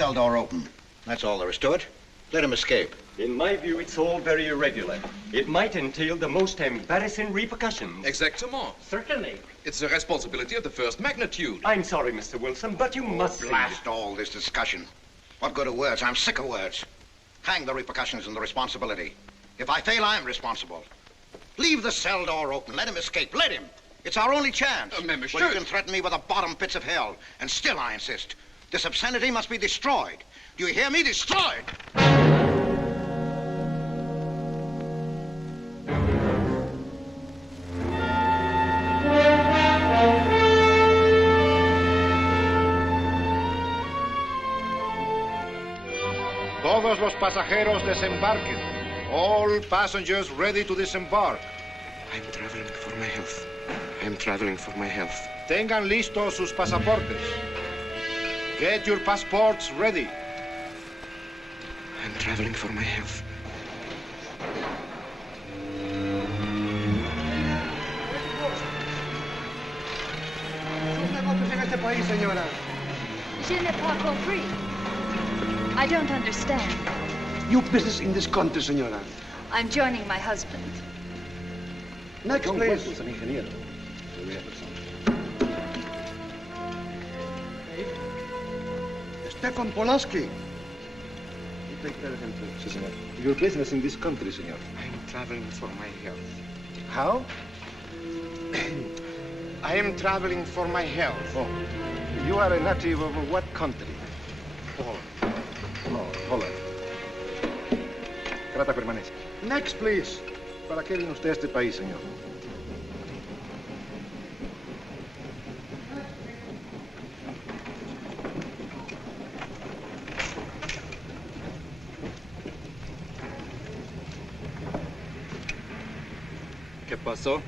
cell door open. That's all there is to it. Let him escape. In my view, it's all very irregular. It might entail the most embarrassing repercussions. Exactement. Certainly. It's a responsibility of the first magnitude. I'm sorry, Mr. Wilson, but you must blast all this discussion. What good are words? I'm sick of words. Hang the repercussions and the responsibility. If I fail, I'm responsible. Leave the cell door open. Let him escape. Let him. It's our only chance. Monsieur. Well, you can threaten me with the bottom pits of hell, and still I insist. This obscenity must be destroyed. Do you hear me? Destroyed! Todos los pasajeros desembarquen. All passengers ready to disembark. I'm traveling for my health. I'm traveling for my health. Tengan listos sus pasaportes. Get your passports ready. I'm traveling for my health. Je n'ai pas compris. I don't understand. Your business in this country, senora. I'm joining my husband. Next, please. Stefan Polaski. You take care of him, too. Si, senor. Your business in this country, senor. I'm traveling for my health. How? I am traveling for my health. Oh. You are a native of what country? Holland. No, Holland. Trata permanece. Next, please. ¿Para qué viene usted a este país, señor? ¿Qué pasó?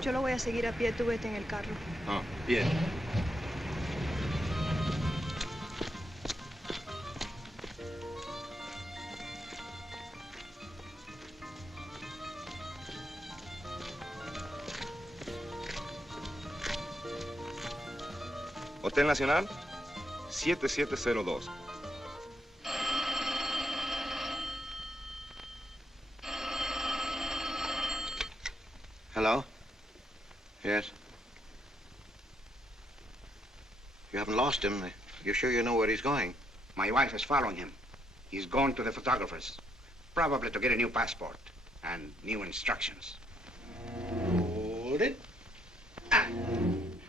Yo lo voy a seguir a pie, tú vete en el carro. Ah, bien. Hotel Nacional, 7702. Hello? Yes? You haven't lost him. You're sure you know where he's going? My wife is following him. He's gone to the photographer's, probably to get a new passport and new instructions. Hold it.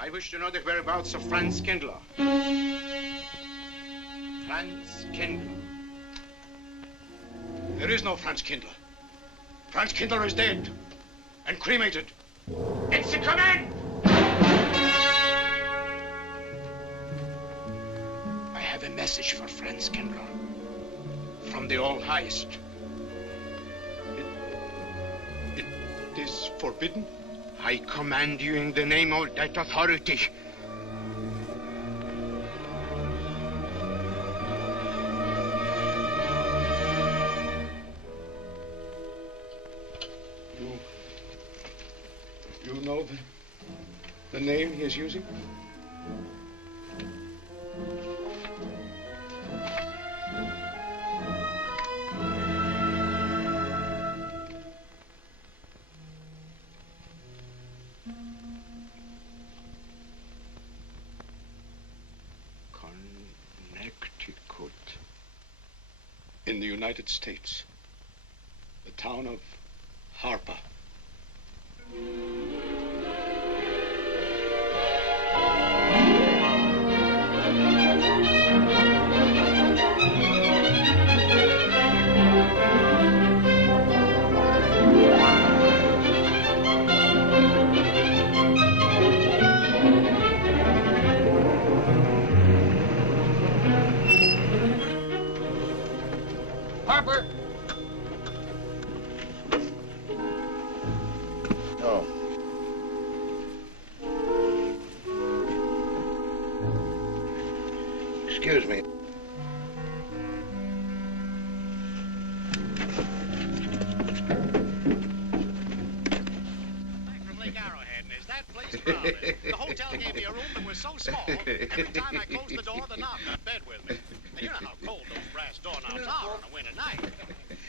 I wish to know the whereabouts of Franz Kindler. Franz Kindler. There is no Franz Kindler. Franz Kindler is dead and cremated. It's a command! I have a message for Franz Kindler from the All-Highest. It is forbidden? I command you in the name of that authority. You know the name he is using? Connecticut. In the United States. The town of Harper. Harper! Oh. Excuse me. Back from Lake Arrowhead, and there's that place crowded. The hotel gave me a room that was so small, every time I closed the door, the knob got bed with me. And you know how cold those brass doorknobs are on a winter night.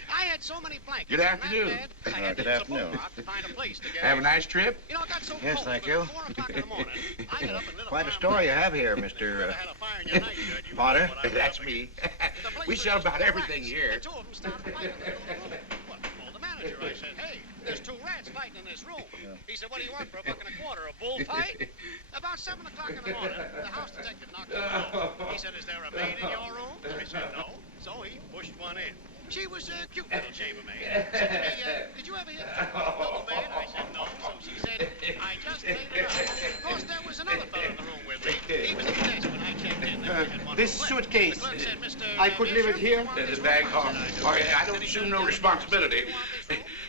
I had so many blankets. Good afternoon. In that bed, I had Good to use a afternoon. bulldog to find a place to get Have a in. nice trip? You know, it got so Yes, cold thank that you. at 4 o'clock in the morning, I got up and lit a Quite a fire story you myself. have here, If Mr. you had a fire in your nightshirt, you Potter. know what I was That's up me. against. The place We was sell just about full of everything rats, here. and two of them started fighting in the little room. Well, I called the manager. I said, hey, there's 2 rats fighting in this room. He said, what do you want for $1.25? A bullfight? About 7 o'clock in the morning, the house detective knocked on the door. He said, is there a maid in your room? I said, no. So he pushed one in. She was a cute little chambermaid. Said to me, did you ever hear the double bed? I said, no. So she said, I just made it up. Of course, there was another fellow in the room with me. He was at the desk when I checked in. There had one This room left. suitcase, The clerk said, Mr. I could leave it here? There's a bag home. Oh, yeah, I don't assume no responsibility.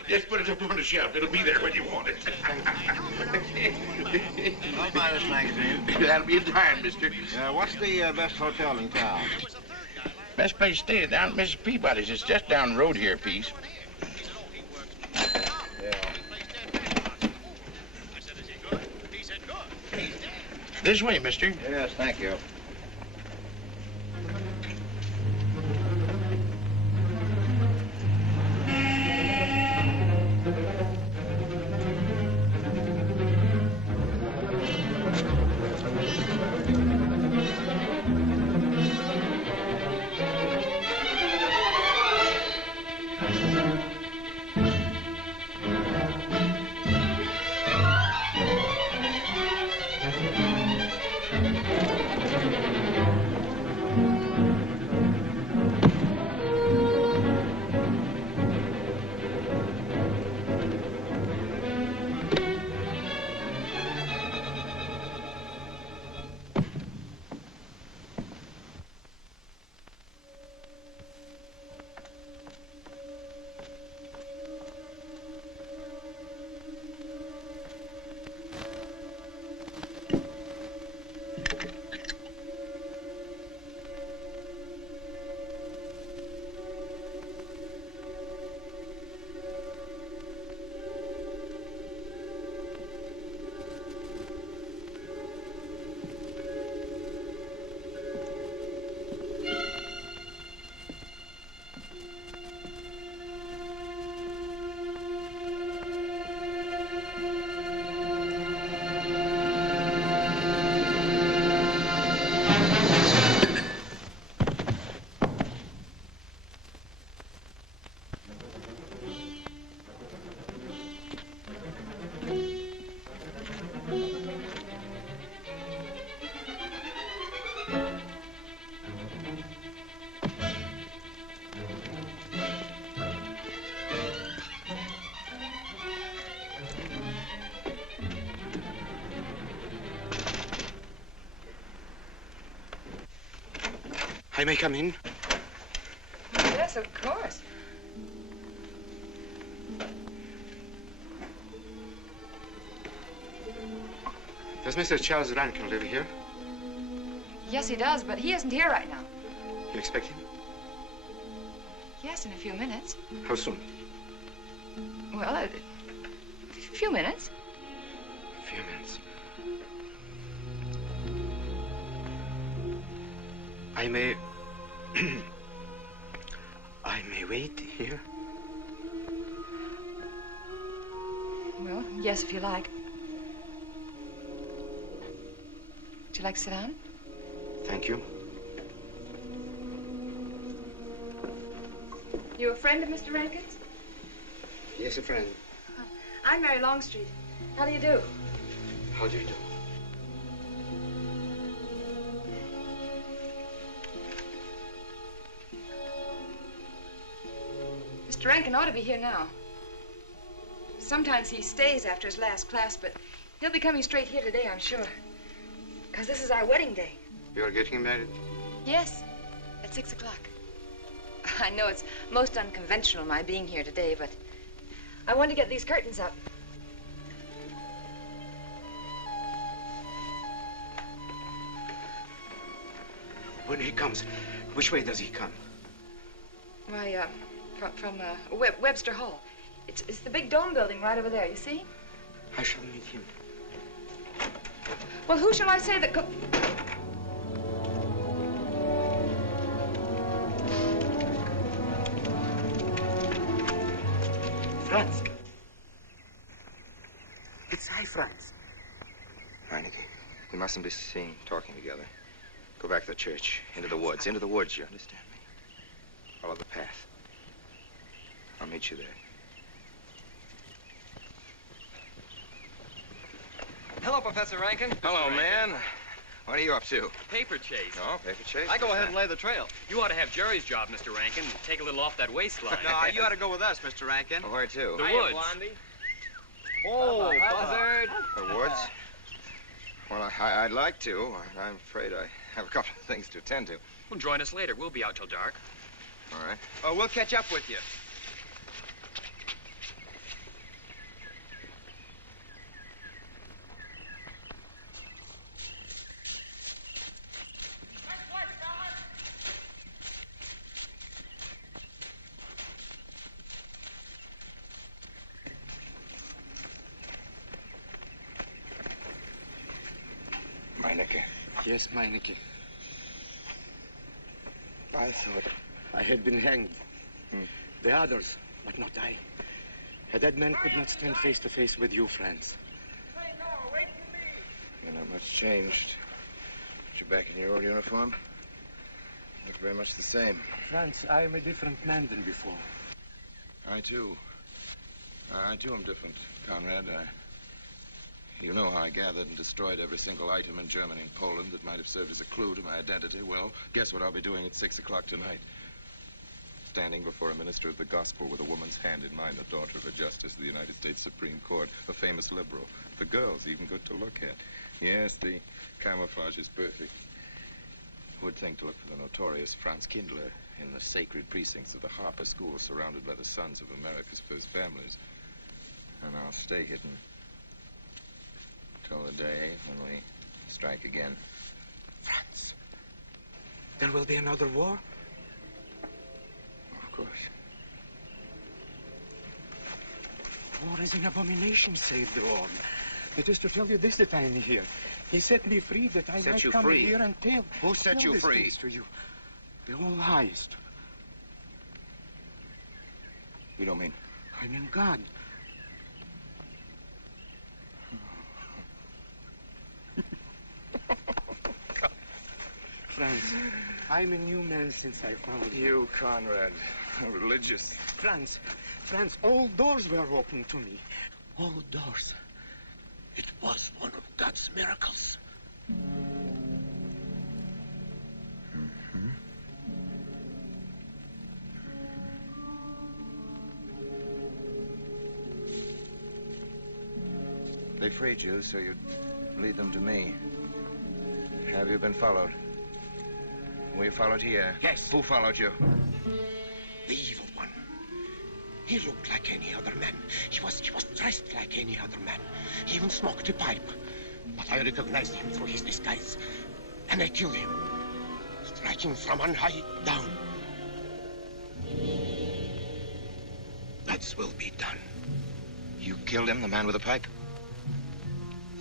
Just put it up on the shelf. It'll be there when you want it. I'll buy this magazine. That'll be a dime, mister. What's the best hotel in town? Best place to stay is down at Mrs. Peabody's. It's just down the road here a piece. This way, mister. Yes, thank you. I may come in? Yes, of course. Does Mr. Charles Rankin live here? Yes, he does, but he isn't here right now. You expect him? Yes, in a few minutes. How soon? Well, a few minutes. A few minutes. I may... I may wait here? Well, yes, if you like. Would you like to sit down? Thank you. You a friend of Mr. Rankin's? Yes, a friend. I'm Mary Longstreet. How do you do? How do you do? Mr. Rankin ought to be here now. Sometimes he stays after his last class, but he'll be coming straight here today, I'm sure. Because this is our wedding day. You're getting married? Yes, at 6 o'clock. I know it's most unconventional, my being here today, but I want to get these curtains up. When he comes, which way does he come? Why, from Webster Hall. It's the big dome building right over there, you see? I shall meet him. Well, who shall I say that could... Franz. It's I, Franz. Meineke, we mustn't be seen talking together. Go back to the church, into the woods, you understand me? Follow the path. I'll meet you there. Hello, Professor Rankin. Hello, man. What are you up to? Paper chase. Oh, paper chase? I go ahead and lay the trail. You ought to have Jerry's job, Mr. Rankin, and take a little off that waistline. No, you ought to go with us, Mr. Rankin. Well, where to? The woods. Blondie. Oh, Buzzard. The woods? Well, I'd like to. I'm afraid I have a couple of things to attend to. Well, join us later. We'll be out till dark. All right. Oh, we'll catch up with you. Meineke. Yes, Meineke. I thought I had been hanged. The others, but not I. A dead man could not stand face to face with you, Franz. Hey, no, wait for me. You're not much changed. But you're back in your old uniform. Look very much the same. Franz, I am a different man than before. I too am different, Conrad. You know how I gathered and destroyed every single item in Germany and Poland that might have served as a clue to my identity. Well, guess what I'll be doing at 6 o'clock tonight? Standing before a minister of the gospel with a woman's hand in mine, the daughter of a justice of the United States Supreme Court, a famous liberal. The girl's even good to look at. Yes, the camouflage is perfect. Who would think to look for the notorious Franz Kindler in the sacred precincts of the Harper School, surrounded by the sons of America's first families? And I'll stay hidden till the day when we strike again. Franz, there will be another war? Of course. War is an abomination, saith the Lord. It is to tell you this that I am here. He set me free that I might come here and tell. Who set you free? To you. The All-Highest. You don't mean? I mean God. Franz, I'm a new man since I found you. You, Conrad, religious. Franz, all doors were open to me. All doors. It was one of God's miracles. They freed you so you'd lead them to me. Have you been followed? Were you followed here? Yes. Who followed you? The evil one. He looked like any other man. He was dressed like any other man. He even smoked a pipe. But I recognized him through his disguise. And I killed him, striking from on high down. God's will be done. You killed him, the man with the pipe?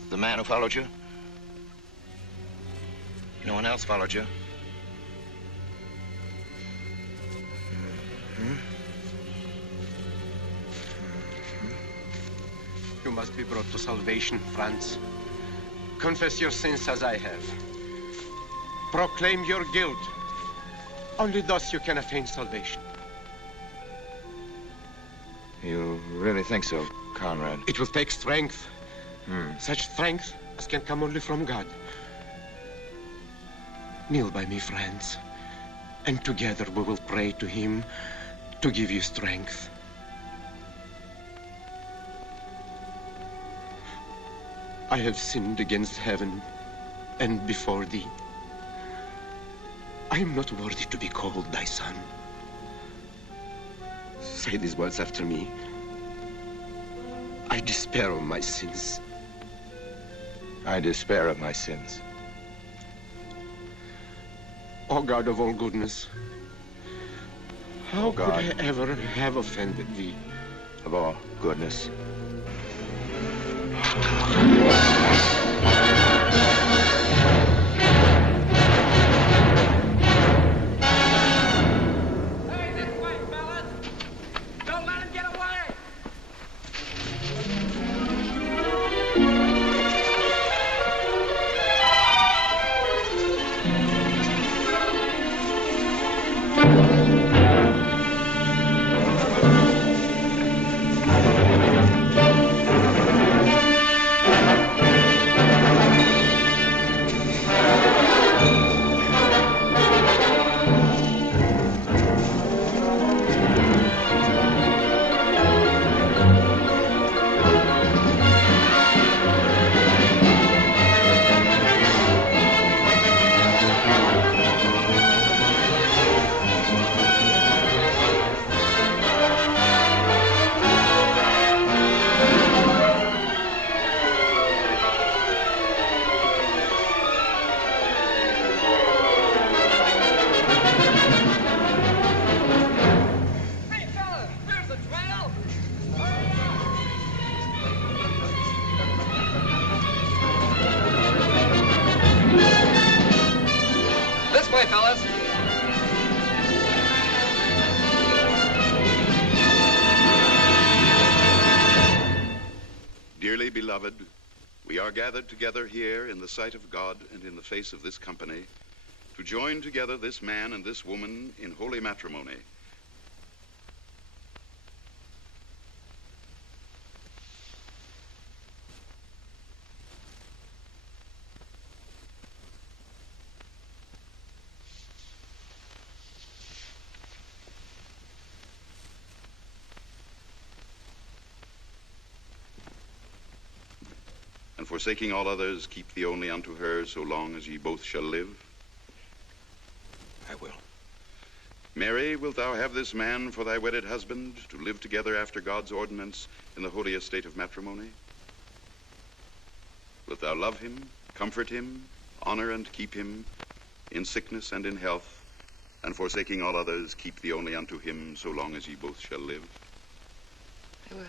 The man who followed you? No one else followed you? You must be brought to salvation, Franz. Confess your sins as I have. Proclaim your guilt. Only thus you can attain salvation. You really think so, Conrad? It will take strength. Such strength as can come only from God. Kneel by me, Franz, and together we will pray to him to give you strength. I have sinned against heaven and before thee. I am not worthy to be called thy son. Say these words after me. I despair of my sins. I despair of my sins. O God of all goodness, how could I ever have offended thee? Of all goodness. beloved, we are gathered together here in the sight of God and in the face of this company to join together this man and this woman in holy matrimony. And forsaking all others, keep thee only unto her so long as ye both shall live? I will. Mary, wilt thou have this man for thy wedded husband, to live together after God's ordinance in the holy estate of matrimony? Wilt thou love him, comfort him, honor and keep him in sickness and in health, and forsaking all others, keep thee only unto him so long as ye both shall live? I will.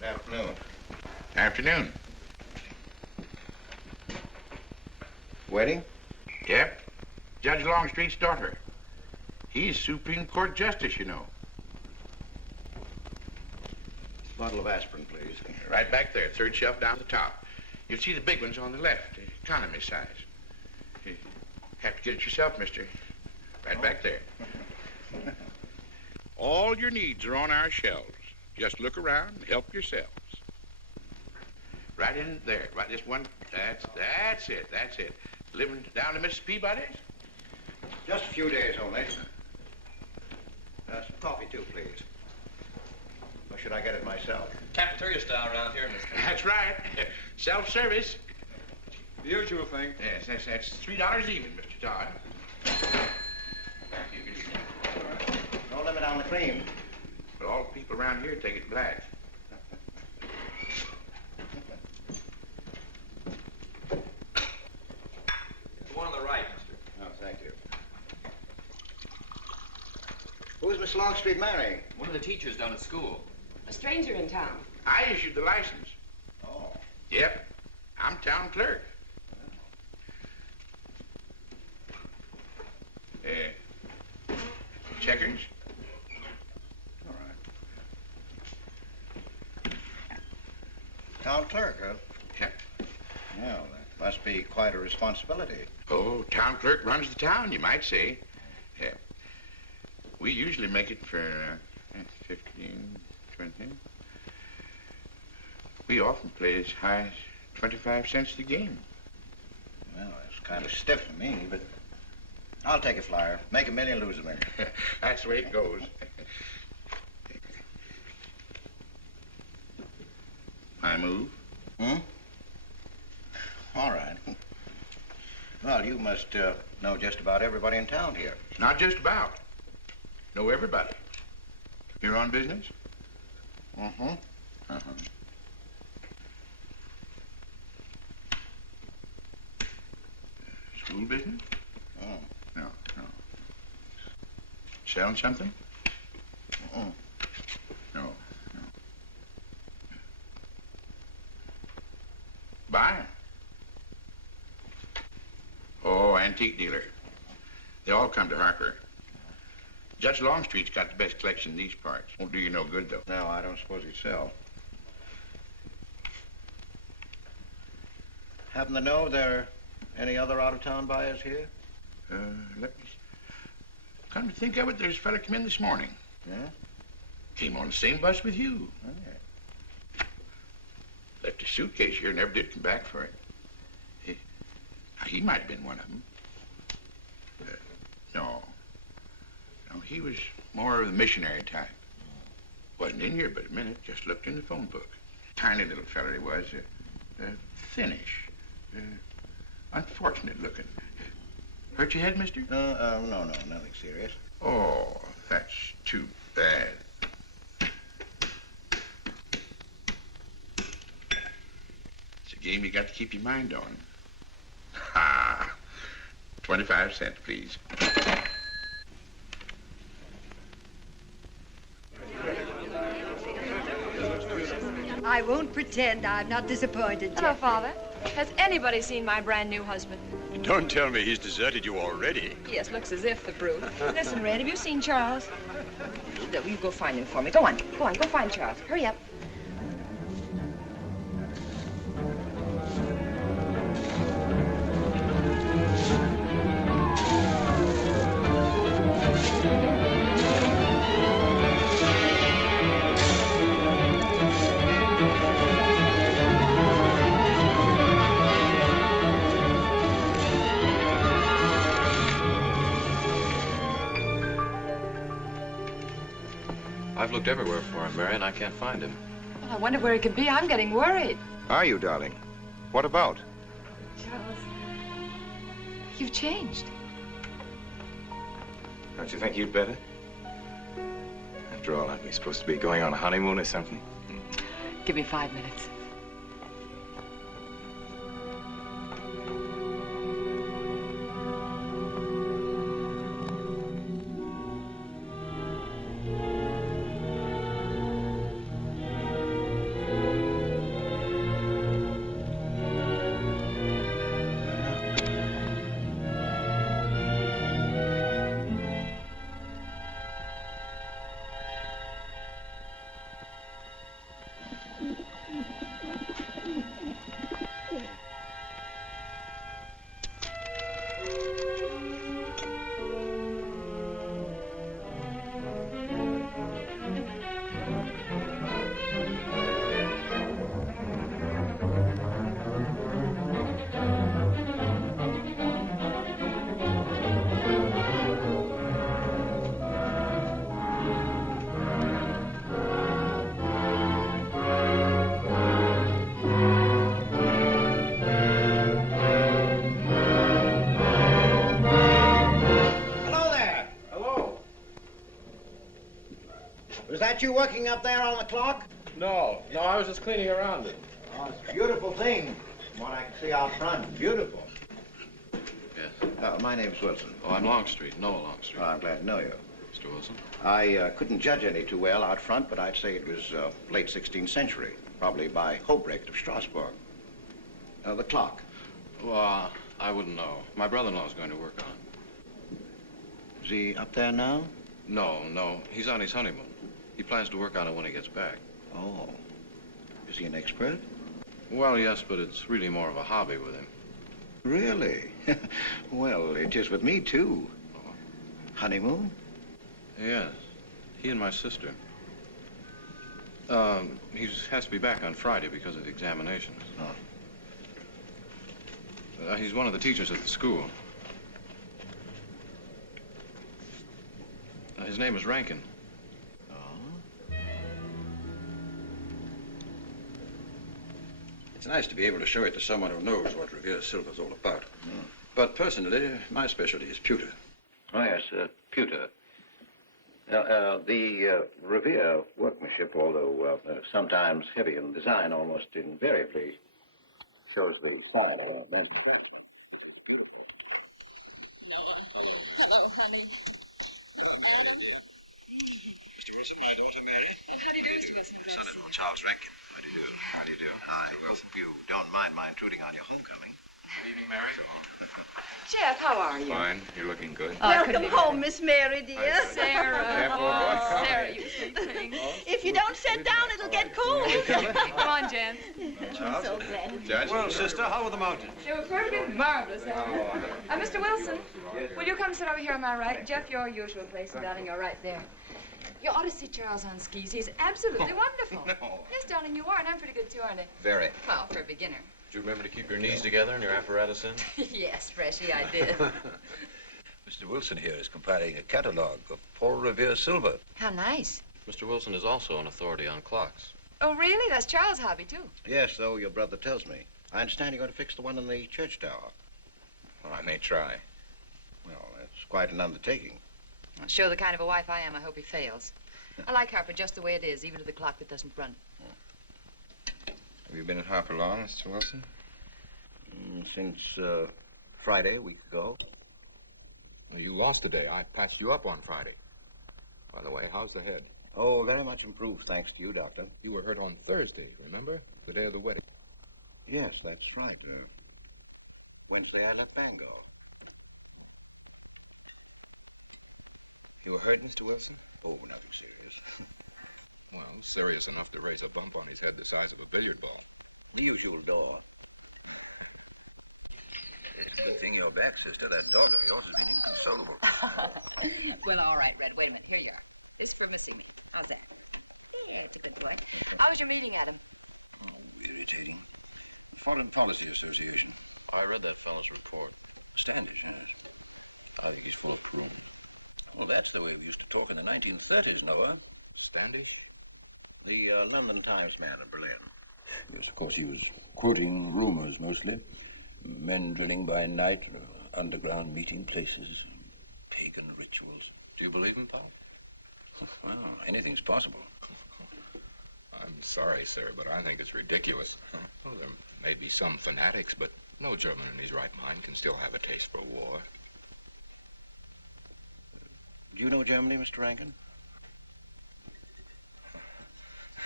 Good afternoon. Afternoon. Wedding? Yep. Judge Longstreet's daughter. He's Supreme Court Justice, you know. Bottle of aspirin, please. Right back there, third shelf down the top. You'll see the big ones on the left, the economy size. You have to get it yourself, mister. Right back there. All your needs are on our shelves. Just look around and help yourselves. Right in there, right this one, that's it. Living down to Mrs. Peabody's? Just a few days only. Some coffee, too, please. Or should I get it myself? Cafeteria style around here, mister. That's right. Self-service. The usual thing. Yes, that's $3 even, Mr. Todd. No limit on the cream. But all the people around here take it black. The one on the right, mister. Oh, thank you. Who's Miss Longstreet marrying? One of the teachers down at school. A stranger in town. I issued the license. Oh. Yep. I'm town clerk. Checkers? All right. Town clerk, huh? Yeah. Well, that must be quite a responsibility. Oh, town clerk runs the town, you might say. Yeah. We usually make it for 15, 20. We often play as high as 25 cents the game. Well, it's kind of stiff for me, but I'll take a flyer. Make $1 million, lose $1 million. That's the way it goes. I move. Hmm? All right. Well, you must know just about everybody in town here. Not just about. Know everybody. You're on business? Mm-hmm. Uh-huh. School business? Oh. No. Selling something? Mm-mm. No. Buying? Oh, antique dealer. They all come to Harper. Judge Longstreet's got the best collection in these parts. Won't do you no good, though. No, I don't suppose he'd sell. Happen to know there are any other out-of-town buyers here? Let me see. Come to think of it, there's a fella come in this morning. Yeah? Came on the same bus with you. Okay. Left his suitcase here, never did come back for it. He might have been one of them. No, he was more of the missionary type. Wasn't in here but a minute, just looked in the phone book. Tiny little fella he was, thinnish, unfortunate looking. Hurt your head, mister? No, nothing serious. Oh, that's too bad. It's a game you got to keep your mind on. Ha! 25 cents, please. I won't pretend I'm not disappointed, Hello, Jeffrey. Father. Has anybody seen my brand new husband? Don't tell me he's deserted you already. Yes, looks as if, the brute. Listen, Red, have you seen Charles? You go find him for me. Go on, go find Charles. Hurry up. I've looked everywhere for him, Mary, and I can't find him. Well, I wonder where he could be. I'm getting worried. Are you, darling? What about? Charles, you've changed. Don't you think you'd better? After all, aren't we supposed to be going on a honeymoon or something? Give me 5 minutes. You working up there on the clock? No, I was just cleaning around it. Oh, it's a beautiful thing. From what I can see out front, beautiful. Yes. My name's Wilson. Oh, I'm Longstreet, Noah Longstreet. Oh, I'm glad to know you. Mr. Wilson? I couldn't judge any too well out front, but I'd say it was late 16th century, probably by Hobrecht of Strasbourg. The clock. Well, I wouldn't know. My brother-in-law's going to work on it. Is he up there now? No. He's on his honeymoon. He plans to work on it when he gets back. Oh. Is he an expert? Well, yes, but it's really more of a hobby with him. Really? Well, it is with me, too. Oh. Honeymoon? Yes. He and my sister. He has to be back on Friday because of the examinations. Oh. He's one of the teachers at the school. His name is Rankin. It's nice to be able to show it to someone who knows what Revere Silver's all about. But personally, my specialty is pewter. Oh, yes, pewter. The Revere workmanship, although sometimes heavy in design, almost invariably shows the sign of a master craftsman. It's beautiful. Noah. Hello, Mary. Hello, honey. Oh, Mary, Adam. dear. Mr. Wilson, my daughter, Mary. Oh, how do you do, Mr. Wilson? I'm glad to see Son-in-law, you. Charles Rankin. How do you do? How do you do? I hope you don't mind my intruding on your homecoming. Good evening, Mary. Jeff, how are you? Fine. You're looking good. Welcome home, Miss Mary, dear. Sarah. Oh, Sarah, you sweet thing. If you don't sit down, it'll get cold. Come on, Jen. I'm so glad. Well, sister, how were the mountains? They were perfectly marvelous, Mr. Wilson, will you come sit over here on my right? Jeff, your usual place, and darling, you're right there. You ought to see Charles on skis. He's absolutely wonderful. No. Yes, darling, you are, and I'm pretty good too, aren't I? Very. Well, for a beginner. Do you remember to keep your knees together and your apparatus in? Yes, Freshy, I did. Mr. Wilson here is compiling a catalog of Paul Revere silver. How nice. Mr. Wilson is also an authority on clocks. Oh, really? That's Charles' hobby, too. Yes, so your brother tells me. I understand you're going to fix the one in the church tower. Well, I may try. Well, that's quite an undertaking. Well, show the kind of a wife I am, I hope he fails. I like Harper just the way it is, even to the clock that doesn't run. Have you been at Harper long, Mr. Wilson? Since Friday, a week ago. Well, you lost today. I patched you up on Friday. By the way, how's the head? Oh, very much improved, thanks to you, Doctor. You were hurt on Thursday, remember? The day of the wedding. Yes, that's right. Wednesday, I left Bangor. You were hurt, Mr. Wilson? Oh, nothing serious. Well, serious enough to raise a bump on his head the size of a billiard ball. The usual door. It's a good thing you're back, sister. That dog of yours has been inconsolable. Well, all right, Red. Wait a minute. Here you are. This is for missing me. How's that? Yeah, it's a good boy. How was your meeting, Adam? Oh, irritating. Foreign Policy Association. I read that fellow's report. Standish, yes. I think he's full of prunes. Well, that's the way we used to talk in the 1930s, Noah. Standish? The London Times man in Berlin. Yes, of course, he was quoting rumors mostly. Men drilling by night, underground meeting places, pagan rituals. Do you believe him, Paul? Well, anything's possible. I'm sorry, sir, but I think it's ridiculous. Well, there may be some fanatics, but no German in his right mind can still have a taste for war. Do you know Germany, Mr. Rankin?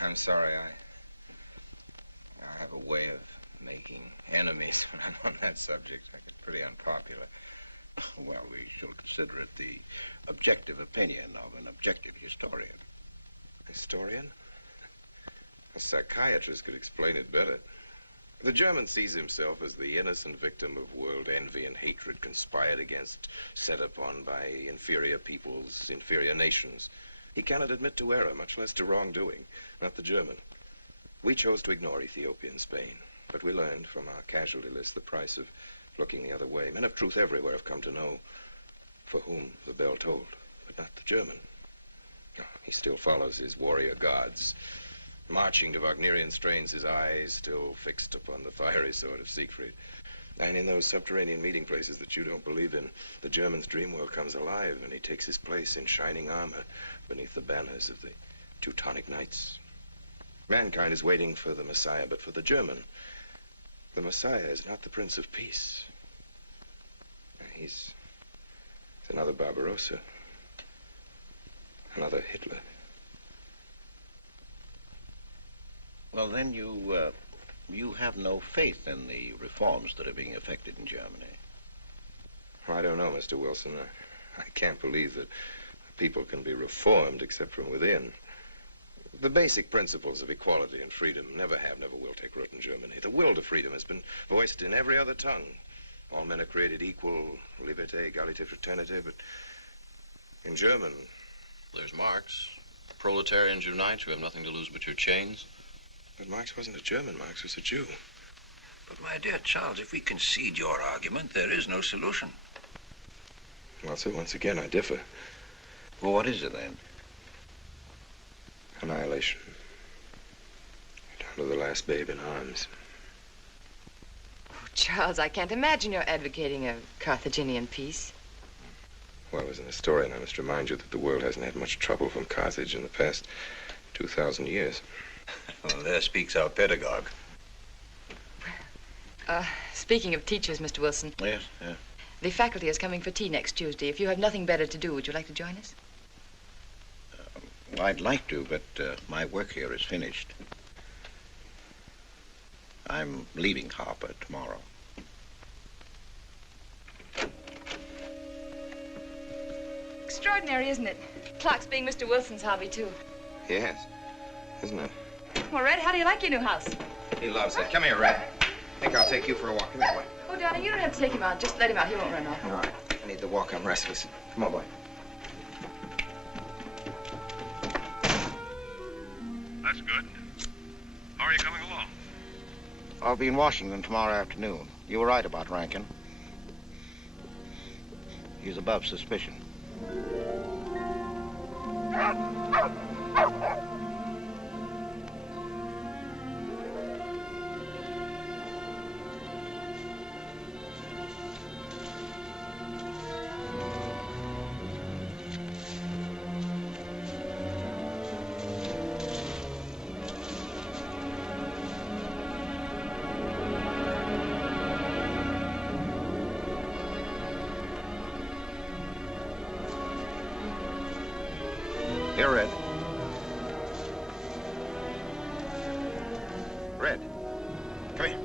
I'm sorry, I have a way of making enemies when I'm on that subject. I get pretty unpopular. Well, we shall consider it the objective opinion of an objective historian. Historian? A psychiatrist could explain it better. The German sees himself as the innocent victim of world envy and hatred conspired against, set upon by inferior peoples, inferior nations. He cannot admit to error, much less to wrongdoing. Not the German. We chose to ignore Ethiopia and Spain, but we learned from our casualty list the price of looking the other way. Men of truth everywhere have come to know for whom the bell tolled, but not the German. He still follows his warrior gods, marching to Wagnerian strains, his eyes still fixed upon the fiery sword of Siegfried. And in those subterranean meeting places that you don't believe in, the German's dream world comes alive, and he takes his place in shining armor beneath the banners of the Teutonic Knights. Mankind is waiting for the Messiah, but for the German, the Messiah is not the Prince of Peace. He's another Barbarossa, another Hitler. Well, then you have no faith in the reforms that are being effected in Germany. I don't know, Mr. Wilson. I can't believe that people can be reformed except from within. The basic principles of equality and freedom never have, never will take root in Germany. The will to freedom has been voiced in every other tongue. All men are created equal, liberté, égalité, fraternité, but in German... There's Marx. Proletarians unite, you have nothing to lose but your chains. But Marx wasn't a German, Marx was a Jew. But, my dear Charles, if we concede your argument, there is no solution. Well, sir, once again, I differ. Well, what is it, then? Annihilation. Down to the last babe in arms. Oh, Charles, I can't imagine you're advocating a Carthaginian peace. Well, as an historian, I must remind you that the world hasn't had much trouble from Carthage in the past 2,000 years. Well, there speaks our pedagogue. Speaking of teachers, Mr. Wilson. Yes, yeah. The faculty is coming for tea next Tuesday. If you have nothing better to do, would you like to join us? Well, I'd like to, but my work here is finished. I'm leaving Harper tomorrow. Extraordinary, isn't it? Clocks being Mr. Wilson's hobby, too. Yes, isn't it? Well, Red, how do you like your new house? He loves it. Come here, Red. I think I'll take you for a walk. Come here, boy. Oh, darling, you don't have to take him out. Just let him out. He won't run off. All right. I need the walk. I'm restless. Come on, boy. That's good. How are you coming along? I'll be in Washington tomorrow afternoon. You were right about Rankin. He's above suspicion. Here, Red. Red, come here.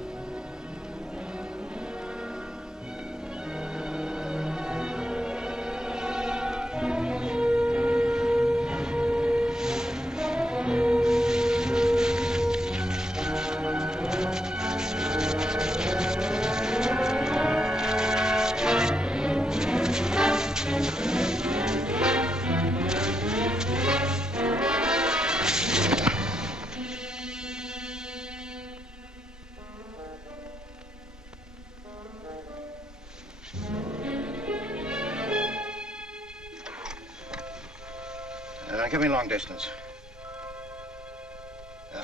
give me long distance.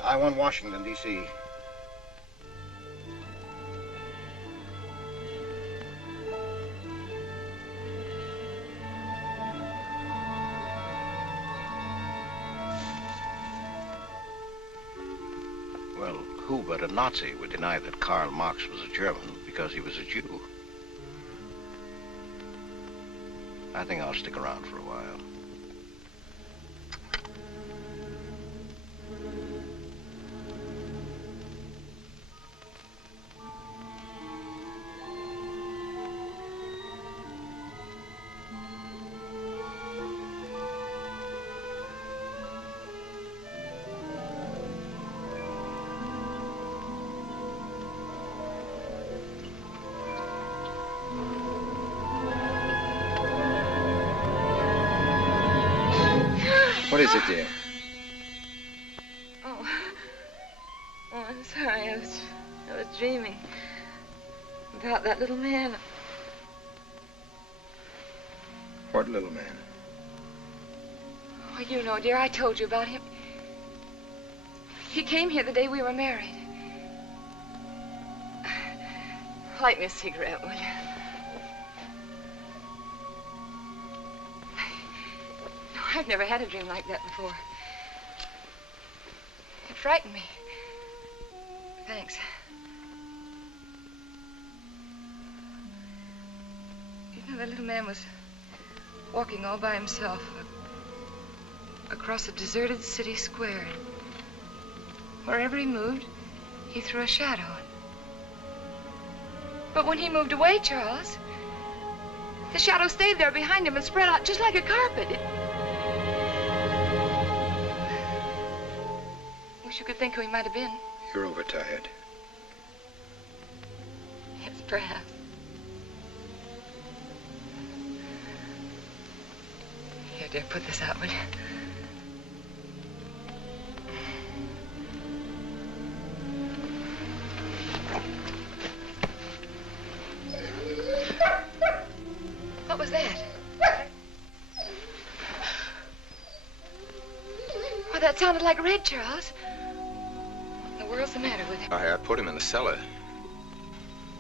I want Washington, D.C. Well, who but a Nazi would deny that Karl Marx was a German because he was a Jew? I think I'll stick around for a while. What is it, dear? Oh, I'm sorry. I was dreaming about that little man. What little man? Oh, you know, dear, I told you about him. He came here the day we were married. Light me a cigarette, will you? No, I've never had a dream like that before. It frightened me. Thanks. You know, the little man was walking all by himself across a deserted city square. Wherever he moved, he threw a shadow. But when he moved away, Charles, the shadow stayed there behind him and spread out just like a carpet. Wish you could think who he might have been. You're overtired. Yes, perhaps. Here, dear, put this out, will you? What was that? Oh, that sounded like Red, Charles. What in the world's the matter with him? I put him in the cellar.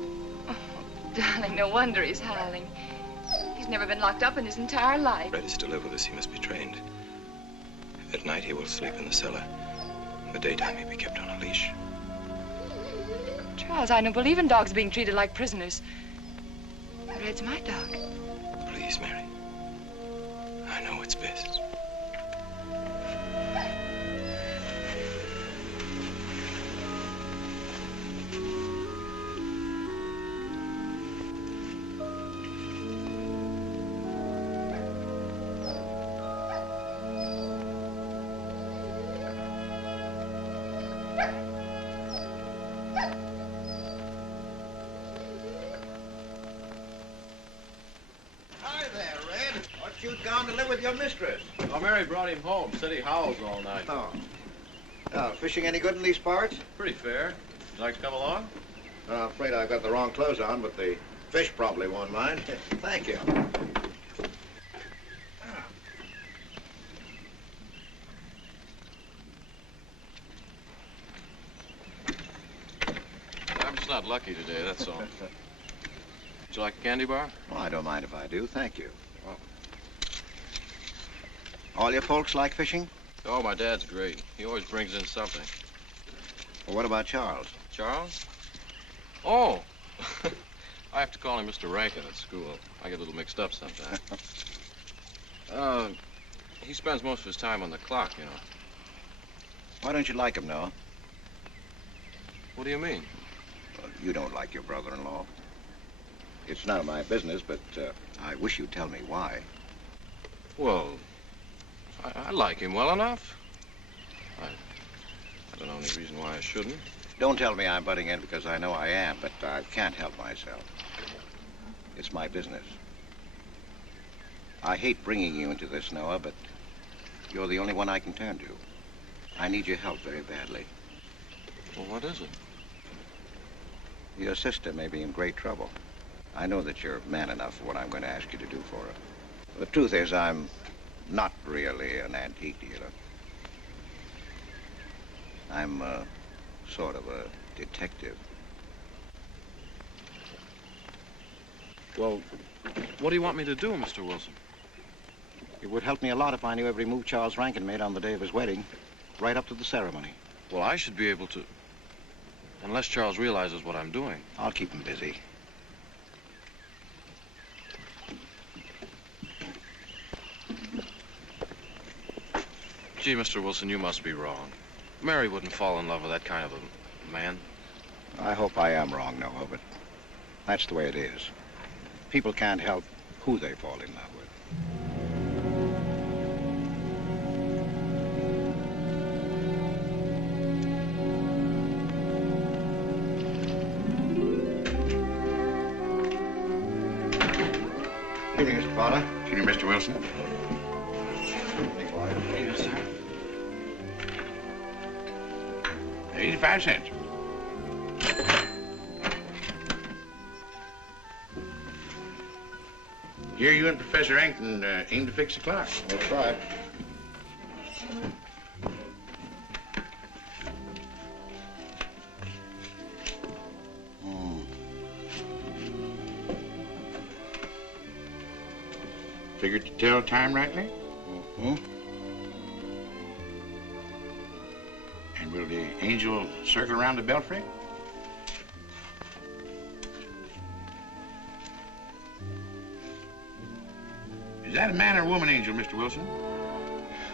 Oh, darling, no wonder he's howling. He's never been locked up in his entire life. Red is to live with us. He must be trained. At night, he will sleep in the cellar. In the daytime, he'll be kept on a leash. Charles, I don't believe in dogs being treated like prisoners. Red's my dog. Please, Mary. I know what's best. To live with your mistress. Oh, Mary brought him home. Said he howls all night. Oh. Fishing any good in these parts? Pretty fair. You like to come along? I'm afraid I've got the wrong clothes on, but the fish probably won't mind. Thank you. I'm just not lucky today, that's all. Would you like a candy bar? Well, I don't mind if I do. Thank you. All your folks like fishing? Oh, my dad's great. He always brings in something. Well, what about Charles? Charles? Oh! I have to call him Mr. Rankin at school. I get a little mixed up sometimes. He spends most of his time on the clock, you know. Why don't you like him, Noah? What do you mean? Well, you don't like your brother-in-law. It's none of my business, but I wish you'd tell me why. Well, I like him well enough. I don't know any reason why I shouldn't. Don't tell me I'm butting in because I know I am, but I can't help myself. It's my business. I hate bringing you into this, Noah, but you're the only one I can turn to. I need your help very badly. Well, what is it? Your sister may be in great trouble. I know that you're man enough for what I'm going to ask you to do for her. The truth is, I'm not really an antique dealer. I'm sort of a detective. Well, what do you want me to do, Mr. Wilson? It would help me a lot if I knew every move Charles Rankin made on the day of his wedding, right up to the ceremony. Well, I should be able to, unless Charles realizes what I'm doing. I'll keep him busy. Gee, Mr. Wilson, you must be wrong. Mary wouldn't fall in love with that kind of a man. I hope I am wrong, Noah, but that's the way it is. People can't help who they fall in love with. Good evening, Mr. Potter. Good evening, Mr. Wilson. Yes, sir. 85 cents. Here you and Professor Rankin aim to fix the clock. We'll try. Figured to tell time rightly? Mm-hmm. And will the angel circle around the belfry? Is that a man or a woman angel, Mr. Wilson?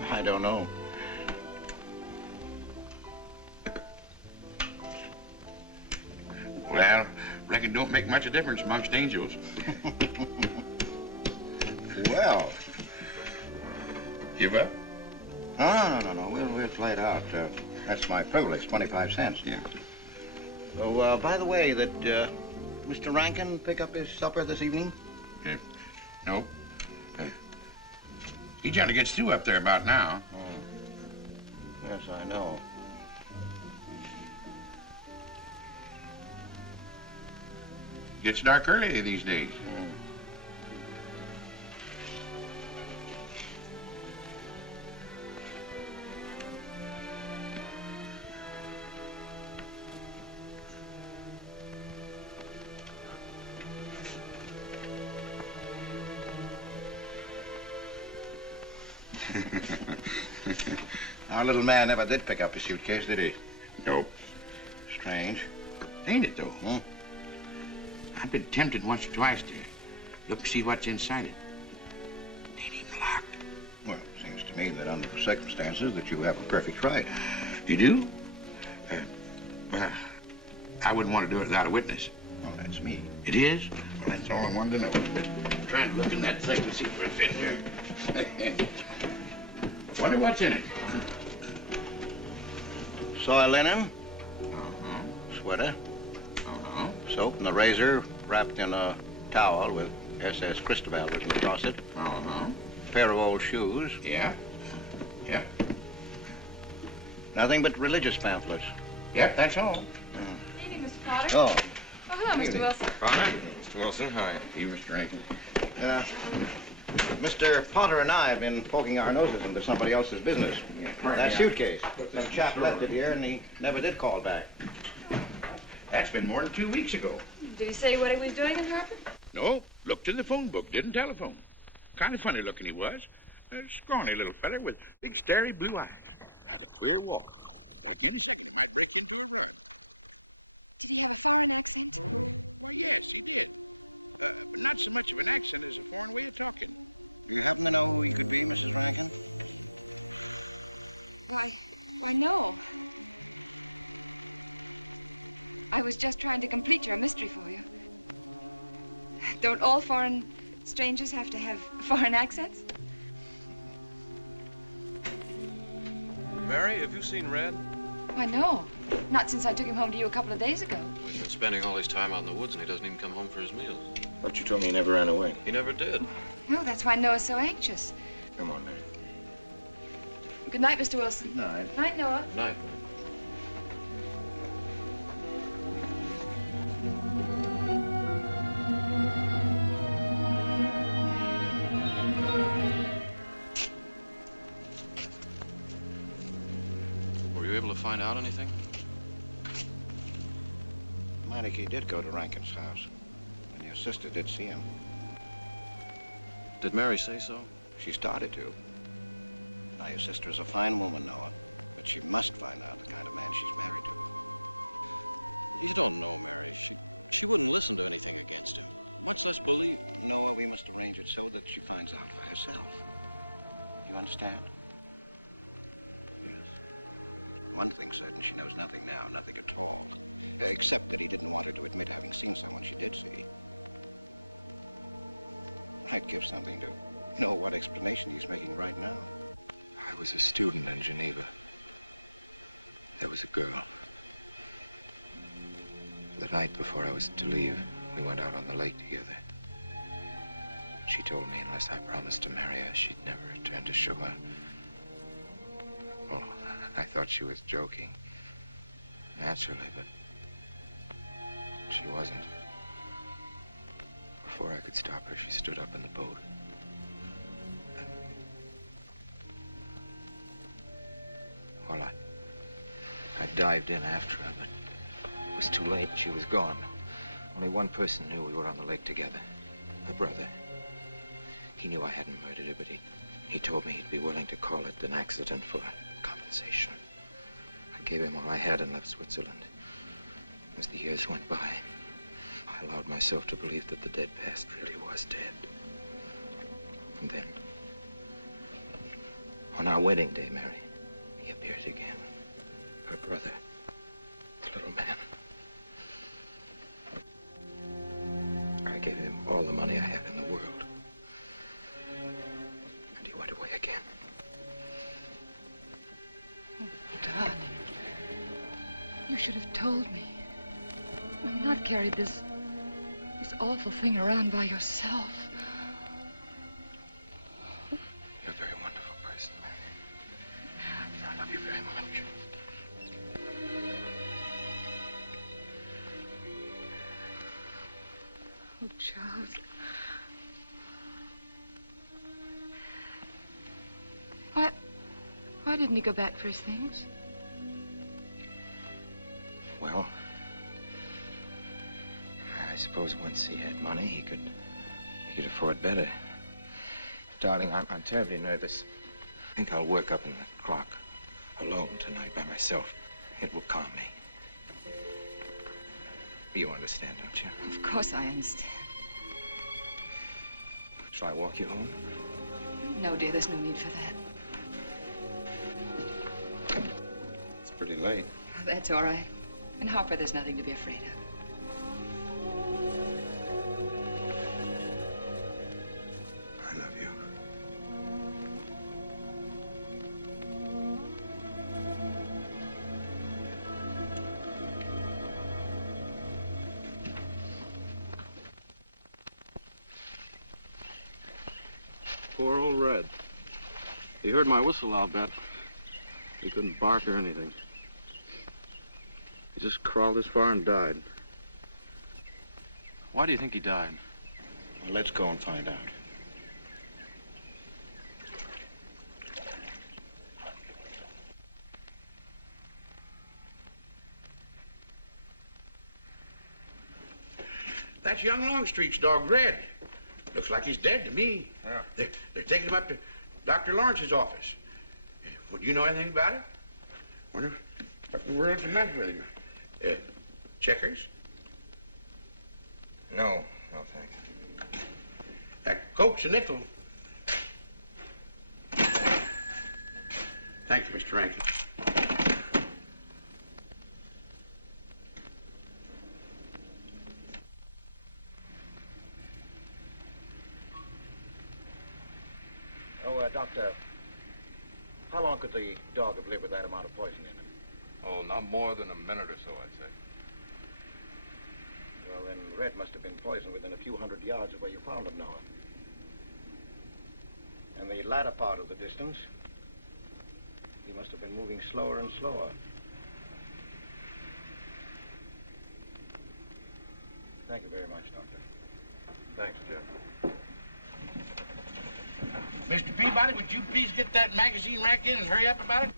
I don't know. Well, reckon it don't make much of difference amongst angels. Well. Give up? No. We'll play it out. That's my privilege, 25 cents. Yeah. Oh, by the way, did Mr. Rankin pick up his supper this evening? No. He generally gets through up there about now. Oh. Yes, I know. Gets dark early these days. Our little man never did pick up his suitcase, did he? Nope. Strange. Ain't it, though? I've been tempted once or twice to look and see what's inside it. Ain't even locked. Well, it seems to me that under the circumstances that you have a perfect right. You do? Well, I wouldn't want to do it without a witness. Well, that's me. It is? Well, that's all I wanted to know. I'm trying to look in that thing to see if it's in here. Wonder what's in it. Soil linen. Sweater. Soap and a razor wrapped in a towel with SS Cristobal written across it. Pair of old shoes. Yeah. Nothing but religious pamphlets. Yep, that's all. Good evening, Mr. Potter. Oh. Oh, hello, Mr. Wilson. Potter? Mr. Wilson, hi. You, Mr. Rankin. Mr. Potter and I have been poking our noses into somebody else's business. That suitcase. Some chap left it here and he never did call back. That's been more than 2 weeks ago. Did he say what he was doing in Hartford? No, looked in the phone book, didn't telephone. Kind of funny looking he was. A scrawny little feller with big starry blue eyes. Had a queer walk. Like any second he might break into a run. Did he have a foreign accent? Why, yes, he did. But not so much of an accent as a foreign way of talking. Do you happen to know who he could be, Mrs. Rankin? Why, no. I was just trying to complete your mystery for you. Don't all foreign strangers have to have foreign accents? Mary, have you seen Red? Why, no. Not since I took him home to you a couple of days ago. He's been spending all his time out in the woods, and he doesn't even come home for his meals. But you told me he never ran away. He never did. No, that's why Noah's so anxious. Come on, Mary. Good night, Mr. Wilson. Good night. Night, Noah. Night. you able to find out anything? Meineke did go to Rankin's house, and your sister did see him. Did Mary say so? She started to. Now, your sister is a fine woman, Noah, but she must find out the kind of man she's married to. You don't know Mary. She wouldn't listen to anything against him, much less believe. Noah, we must arrange it so that she finds out for herself. You understand? Yes. One thing's certain, she knows nothing now, nothing at all. Except that he didn't want her to admit having seen someone she did see. I'd give something to know what explanation he's making right now. I was a student in Geneva. There was a girl. The night before I was to leave, we went out on the lake together. She told me unless I promised to marry her, she'd never return to shore. Well, I thought she was joking. Naturally, but she wasn't. Before I could stop her, she stood up in the boat. Well, I dived in after her, but it was too late. She was gone. Only one person knew we were on the lake together. Her brother. He knew I hadn't murdered her, but he told me he'd be willing to call it an accident for compensation. I gave him all I had and left Switzerland. As the years went by, I allowed myself to believe that the dead past really was dead. And then, on our wedding day, Mary, he appeared again. Her brother, the little man. I gave him all the money I had in the world. And he went away again. Oh, darling. You should have told me. And not carried this awful thing around by yourself. You're a very wonderful person, Mary. I love you very much. Oh, Charles. Why didn't he go back for his things? Well, I suppose once he had money, he could afford better. Darling, I'm terribly nervous. I think I'll work up in the clock alone tonight by myself. It will calm me. You understand, don't you? Of course I understand. Shall I walk you home? No, dear, there's no need for that. It's pretty late. Oh, that's all right. In Harper, there's nothing to be afraid of. I love you. Poor old Red. He heard my whistle, I'll bet. He couldn't bark or anything. He just crawled this far and died. Why do you think he died? Well, let's go and find out. That's young Longstreet's dog, Red. Looks like he's dead to me. Yeah. They're taking him up to Dr. Lawrence's office. Would you know anything about it? Wonder what in the world's the matter with him? Checkers? No, thank you. Coke's a nickel. Thank you, Mr. Rankin. Oh, Doctor, how long could the dog have lived with that amount of poison in him? Oh, not more than a minute or so, I'd say. Well, then Red must have been poisoned within a few hundred yards of where you found him, Noah. And the latter part of the distance, he must have been moving slower and slower. Thank you very much, Doctor. Thanks, Jeff. Mr. Peabody, would you please get that magazine rack in and hurry up about it?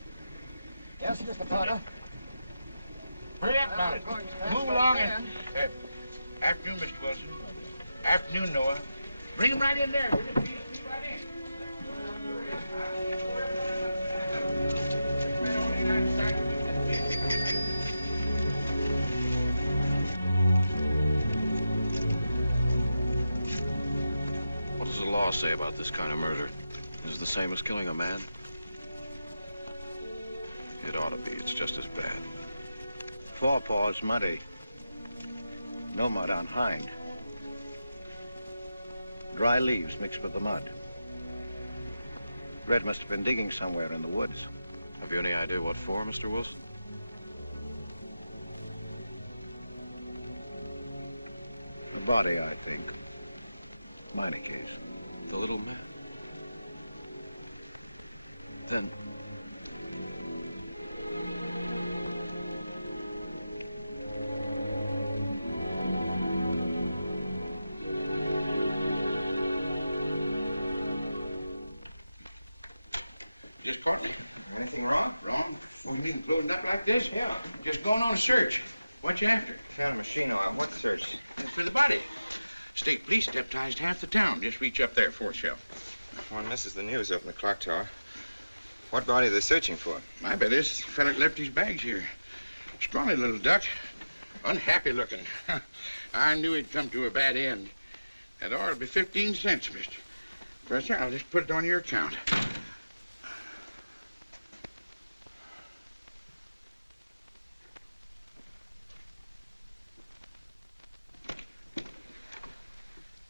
Yes, Mr. Potter. Hurry up about it. Move along and... afternoon, Mr. Wilson. Afternoon, Noah. Bring him right in there. Will you? Please, right in. What does the law say about this kind of murder? Is it the same as killing a man? It ought to be. It's just as bad. Forepaw's muddy. No mud on hind. Dry leaves mixed with the mud. Red must have been digging somewhere in the woods. Have you any idea what for, Mr. Wilson? The body, I think. Minor case. The little man? Then... Just caught me. Anything wrong? Wrong? Oh, you mean closing up like this? Yeah. Just going on a search. What you after? Found a machine oil. What search? For the body. State police deputized half the town. Just reach up there, fourth shelf. One misses the news up in the clock tower. What body are they searching for? I bet this fella left his bags here. Scrawny little duck. Unhappy looking. I knew he'd come to a bad end. That ought to be 15 cents, mister. Professor, I'll just put it on your account.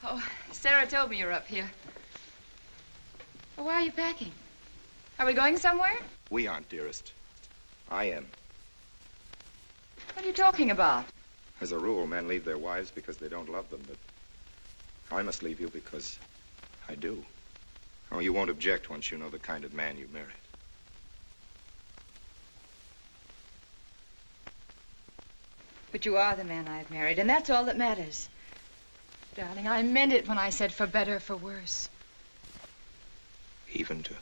Oh, Sarah told me you're up here. Well, why are you packing? Are we going somewhere? We aren't, dearest. I am. What are you talking about? As a rule, men leave their wives because they don't love them, but I must leave you because I do. Oh, you won't object once you know the kind of man you married. But you are the man I've married, and that's all that matters. Darling, I meant it when I said for better, for worse. Even to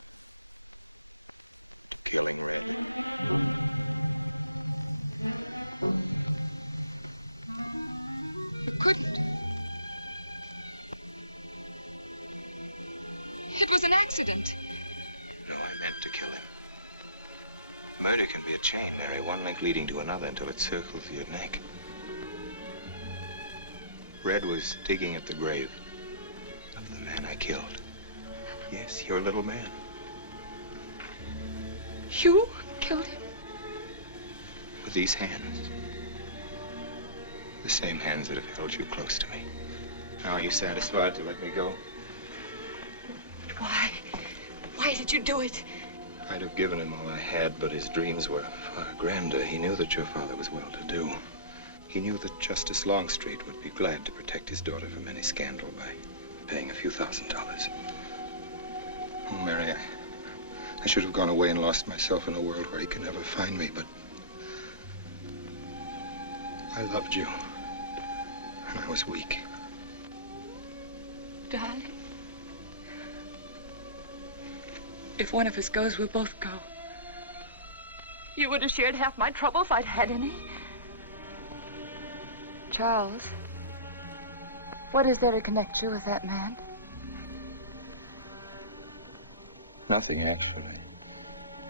killing Red. You couldn't. It was an accident. No, I meant to kill him. Murder can be a chain, Mary, one link leading to another until it circles your neck. Red was digging at the grave of the man I killed. Yes, your little man. You killed him? With these hands. The same hands that have held you close to me. Now, are you satisfied to let me go? Why? Why did you do it? I'd have given him all I had, but his dreams were far grander. He knew that your father was well-to-do. He knew that Justice Longstreet would be glad to protect his daughter from any scandal by paying a few $1,000s. Oh, Mary, I should have gone away and lost myself in a world where he could never find me, but I loved you, and I was weak. Darling, if one of us goes, we'll both go. You would have shared half my trouble if I'd had any. Charles, what is there to connect you with that man? Nothing, actually.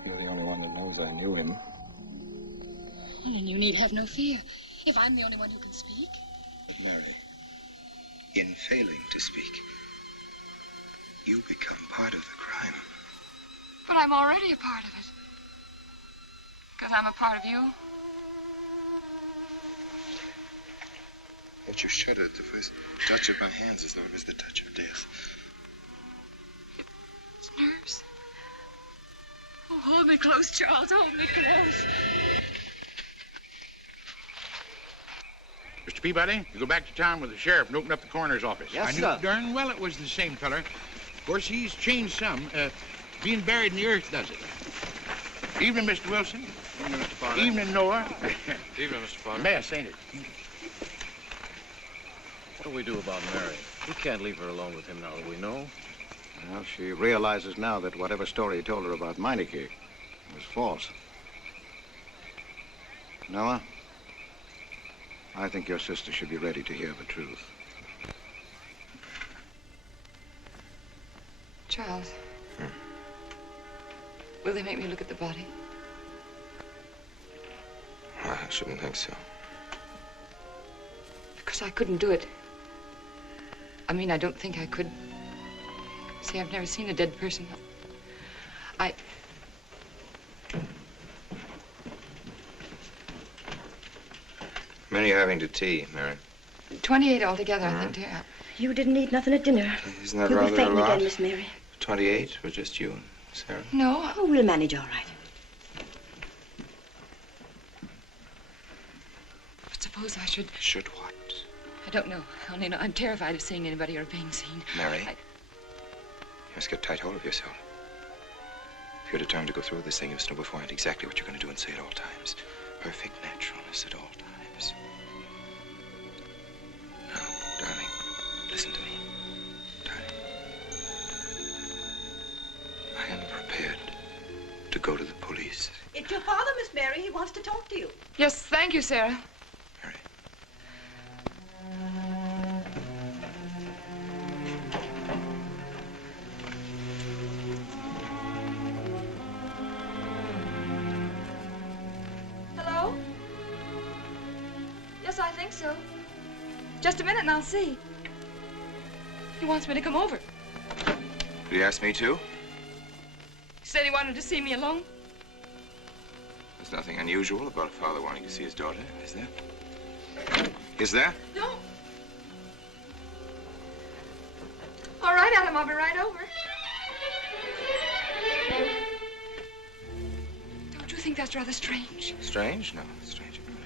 You're the only one that knows I knew him. Well, then you need have no fear. If I'm the only one who can speak. But Mary, in failing to speak, you become part of the crime. But I'm already a part of it. Because I'm a part of you. Yet you shuddered at the first touch of my hands as though it was the touch of death. It's nerves. Oh, hold me close, Charles. Hold me close. Mr. Peabody, you go back to town with the sheriff and open up the coroner's office. Yes, I knew sir. darn well it was the same feller. Of course, he's changed some. Being buried in the earth does it. Evening, Mr. Wilson. Evening, Mr. Potter. Evening, Noah. Evening, Mr. Potter. Mess, ain't it? What do we do about Mary? We can't leave her alone with him now that we know. Well, she realizes now that whatever story he told her about Meineke was false. Noah, I think your sister should be ready to hear the truth. Charles. Will they make me look at the body? I shouldn't think so. Because I couldn't do it. I mean, I don't think I could. See, I've never seen a dead person. Many are having to tea, Mary. 28 altogether, I think, dear. You didn't eat nothing at dinner. Isn't that You'll rather be fainting a lot? again, Miss Mary. 28 for just you and Sarah? No. Oh, we'll manage all right. But suppose I should... Should what? I don't know. I only know I'm terrified of seeing anybody or being seen. Mary, you must get tight hold of yourself. If you're determined to go through with this thing, you must know beforehand exactly what you're going to do and say at all times. Perfect naturalness at all times. Now, darling, listen to me. Darling. I am prepared to go to the police. It's your father, Miss Mary. He wants to talk to you. Yes, thank you, Sarah. Hello? Yes, I think so. Just a minute and I'll see. He wants me to come over. Did he ask me to? He said he wanted to see me alone. There's nothing unusual about a father wanting to see his daughter, is there? Is there? No. All right, Adam, I'll be right over. Don't you think that's rather strange? Strange? No, strange about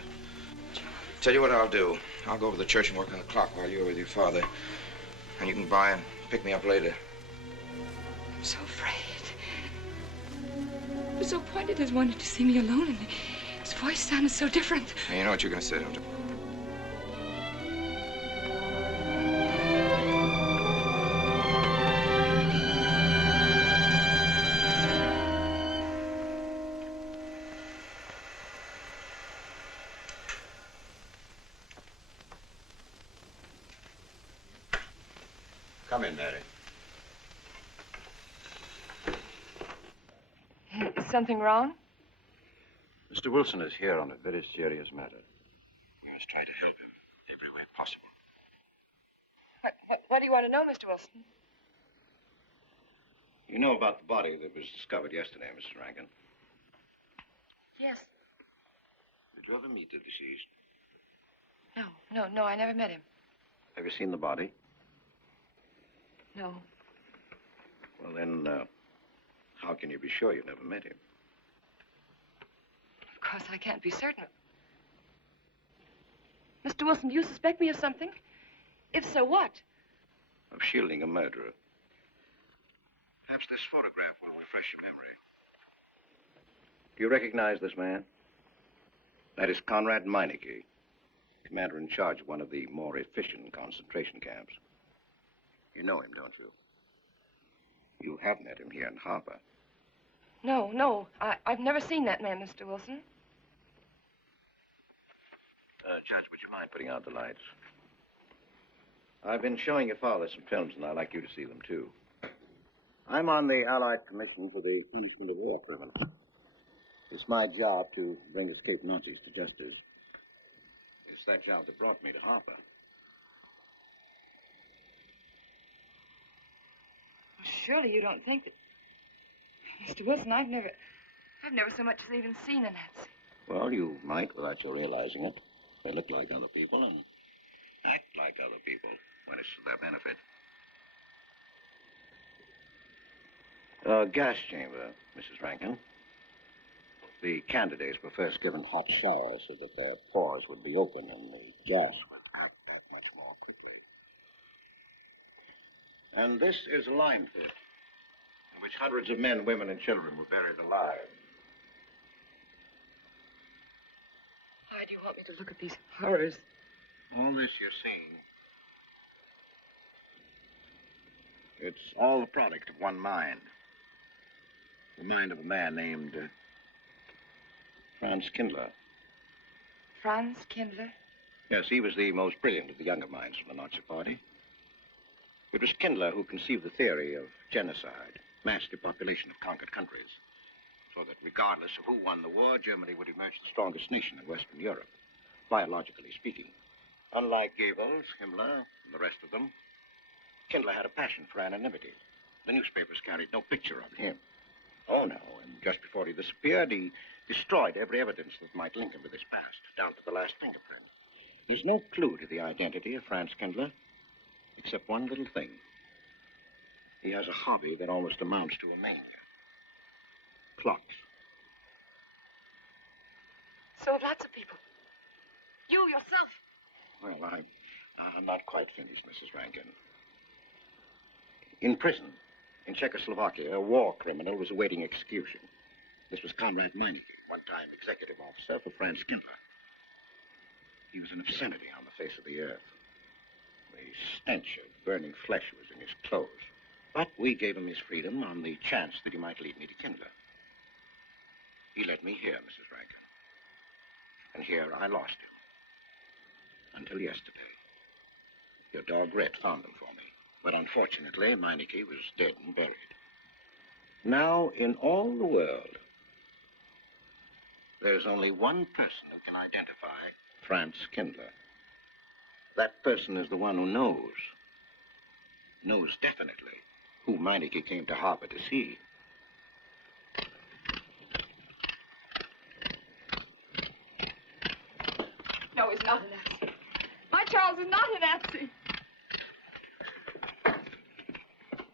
it. Tell you what I'll do. I'll go over to the church and work on the clock while you're with your father. And you can by and pick me up later. I'm so afraid. He was so pointed as wanted to see me alone, and his voice sounded so different. Hey, you know what you're going to say, don't you? Come in, Mary. Is something wrong? Mr. Wilson is here on a very serious matter. We must try to help him every way possible. What do you want to know, Mr. Wilson? You know about the body that was discovered yesterday, Mrs. Rankin. Yes. Did you ever meet the deceased? No, I never met him. Have you seen the body? No. Well, then, how can you be sure you never met him? Of course, I can't be certain. Mr. Wilson, do you suspect me of something? If so, what? Of shielding a murderer. Perhaps this photograph will refresh your memory. Do you recognize this man? That is Conrad Meineke, commander in charge of one of the more efficient concentration camps. You know him, don't you? You have met him here in Harper. No, I've never seen that man, Mr. Wilson. Judge, would you mind putting out the lights? I've been showing your father some films, and I'd like you to see them, too. I'm on the Allied Commission for the Punishment of War Criminals. It's my job to bring escaped Nazis to justice. It's that job that brought me to Harper. Surely you don't think that... Mr. Wilson, I've never so much as even seen a Nazi. Well, you might without your realizing it. They look like other people and act like other people when it's to their benefit. A gas chamber, Mrs. Rankin. The candidates were first given hot showers so that their pores would be open and the gas would act that much more quickly. And this is a lime pit in which hundreds of men, women, and children were buried alive. Why do you want me to look at these horrors? All this you're seeing, it's all the product of one mind. The mind of a man named Franz Kindler. Franz Kindler? Yes, he was the most brilliant of the younger minds from the Nazi Party. It was Kindler who conceived the theory of genocide, mass depopulation of conquered countries, so that regardless of who won the war, Germany would emerge the strongest nation in Western Europe, biologically speaking. Unlike Goebbels, Himmler, and the rest of them, Kindler had a passion for anonymity. The newspapers carried no picture of him. Oh, no, and just before he disappeared, he destroyed every evidence that might link him with his past, down to the last fingerprint. There's no clue to the identity of Franz Kindler, except one little thing. He has a hobby that almost amounts to a mania. Clocks. So have lots of people. You, yourself. Well, I'm not quite finished, Mrs. Rankin. In prison, in Czechoslovakia, a war criminal was awaiting execution. This was Konrad Meineke, one-time executive officer for Franz Kindler. He was an obscenity on the face of the earth. The stench of burning flesh was in his clothes. But we gave him his freedom on the chance that he might lead me to Kindler. He led me here, Mrs. Rankin. And here I lost him. Until yesterday. Your dog Red found him for me. But unfortunately, Meineke was dead and buried. Now, in all the world, there's only one person who can identify Franz Kindler. That person is the one who knows definitely who Meineke came to harbor to see. No, he's not a Nazi. My Charles is not a Nazi.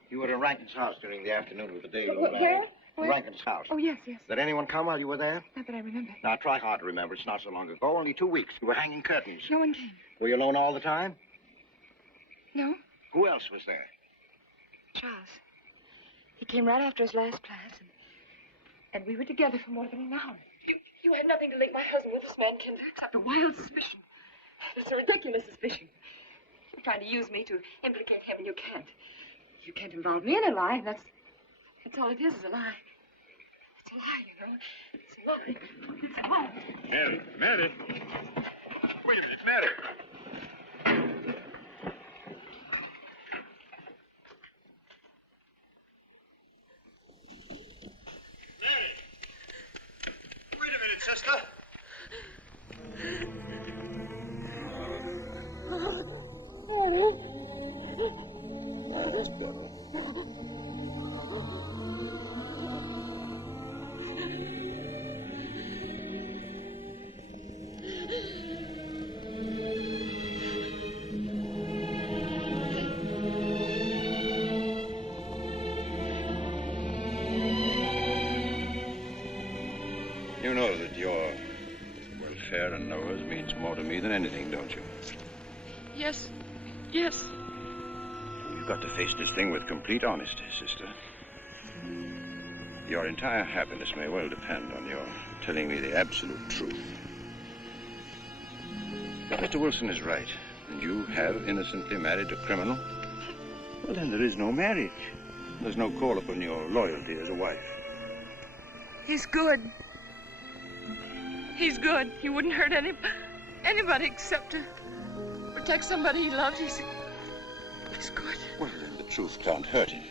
You were in Rankin's house during the afternoon of the day you were Where? married. Where? Rankin's house. Oh, yes, yes. Did anyone come while you were there? Not that I remember. Now, try hard to remember. It's not so long ago. Only 2 weeks. You were hanging curtains. No one came. Were you alone all the time? No. Who else was there? Charles. He came right after his last class, and we were together for more than an hour. You have nothing to link my husband with this man, Kindler, except a wild suspicion. It's a ridiculous suspicion. You're trying to use me to implicate him, and you can't. You can't involve me in a lie, and that's all it is a lie. It's a lie, you know. It's a lie. It's a lie. Mary, Mary. Wait a minute, Mary. Mary. Wait a minute, sister. That's better. You know that your welfare and Noah's means more to me than anything, don't you? Yes. Yes. You've got to face this thing with complete honesty, sister. Your entire happiness may well depend on your telling me the absolute truth. If Mr. Wilson is right, and you have innocently married a criminal, well, then there is no marriage. There's no call upon your loyalty as a wife. He's good. He's good. He wouldn't hurt anybody except to protect somebody he loved. He's good. Well, then the truth can't hurt him.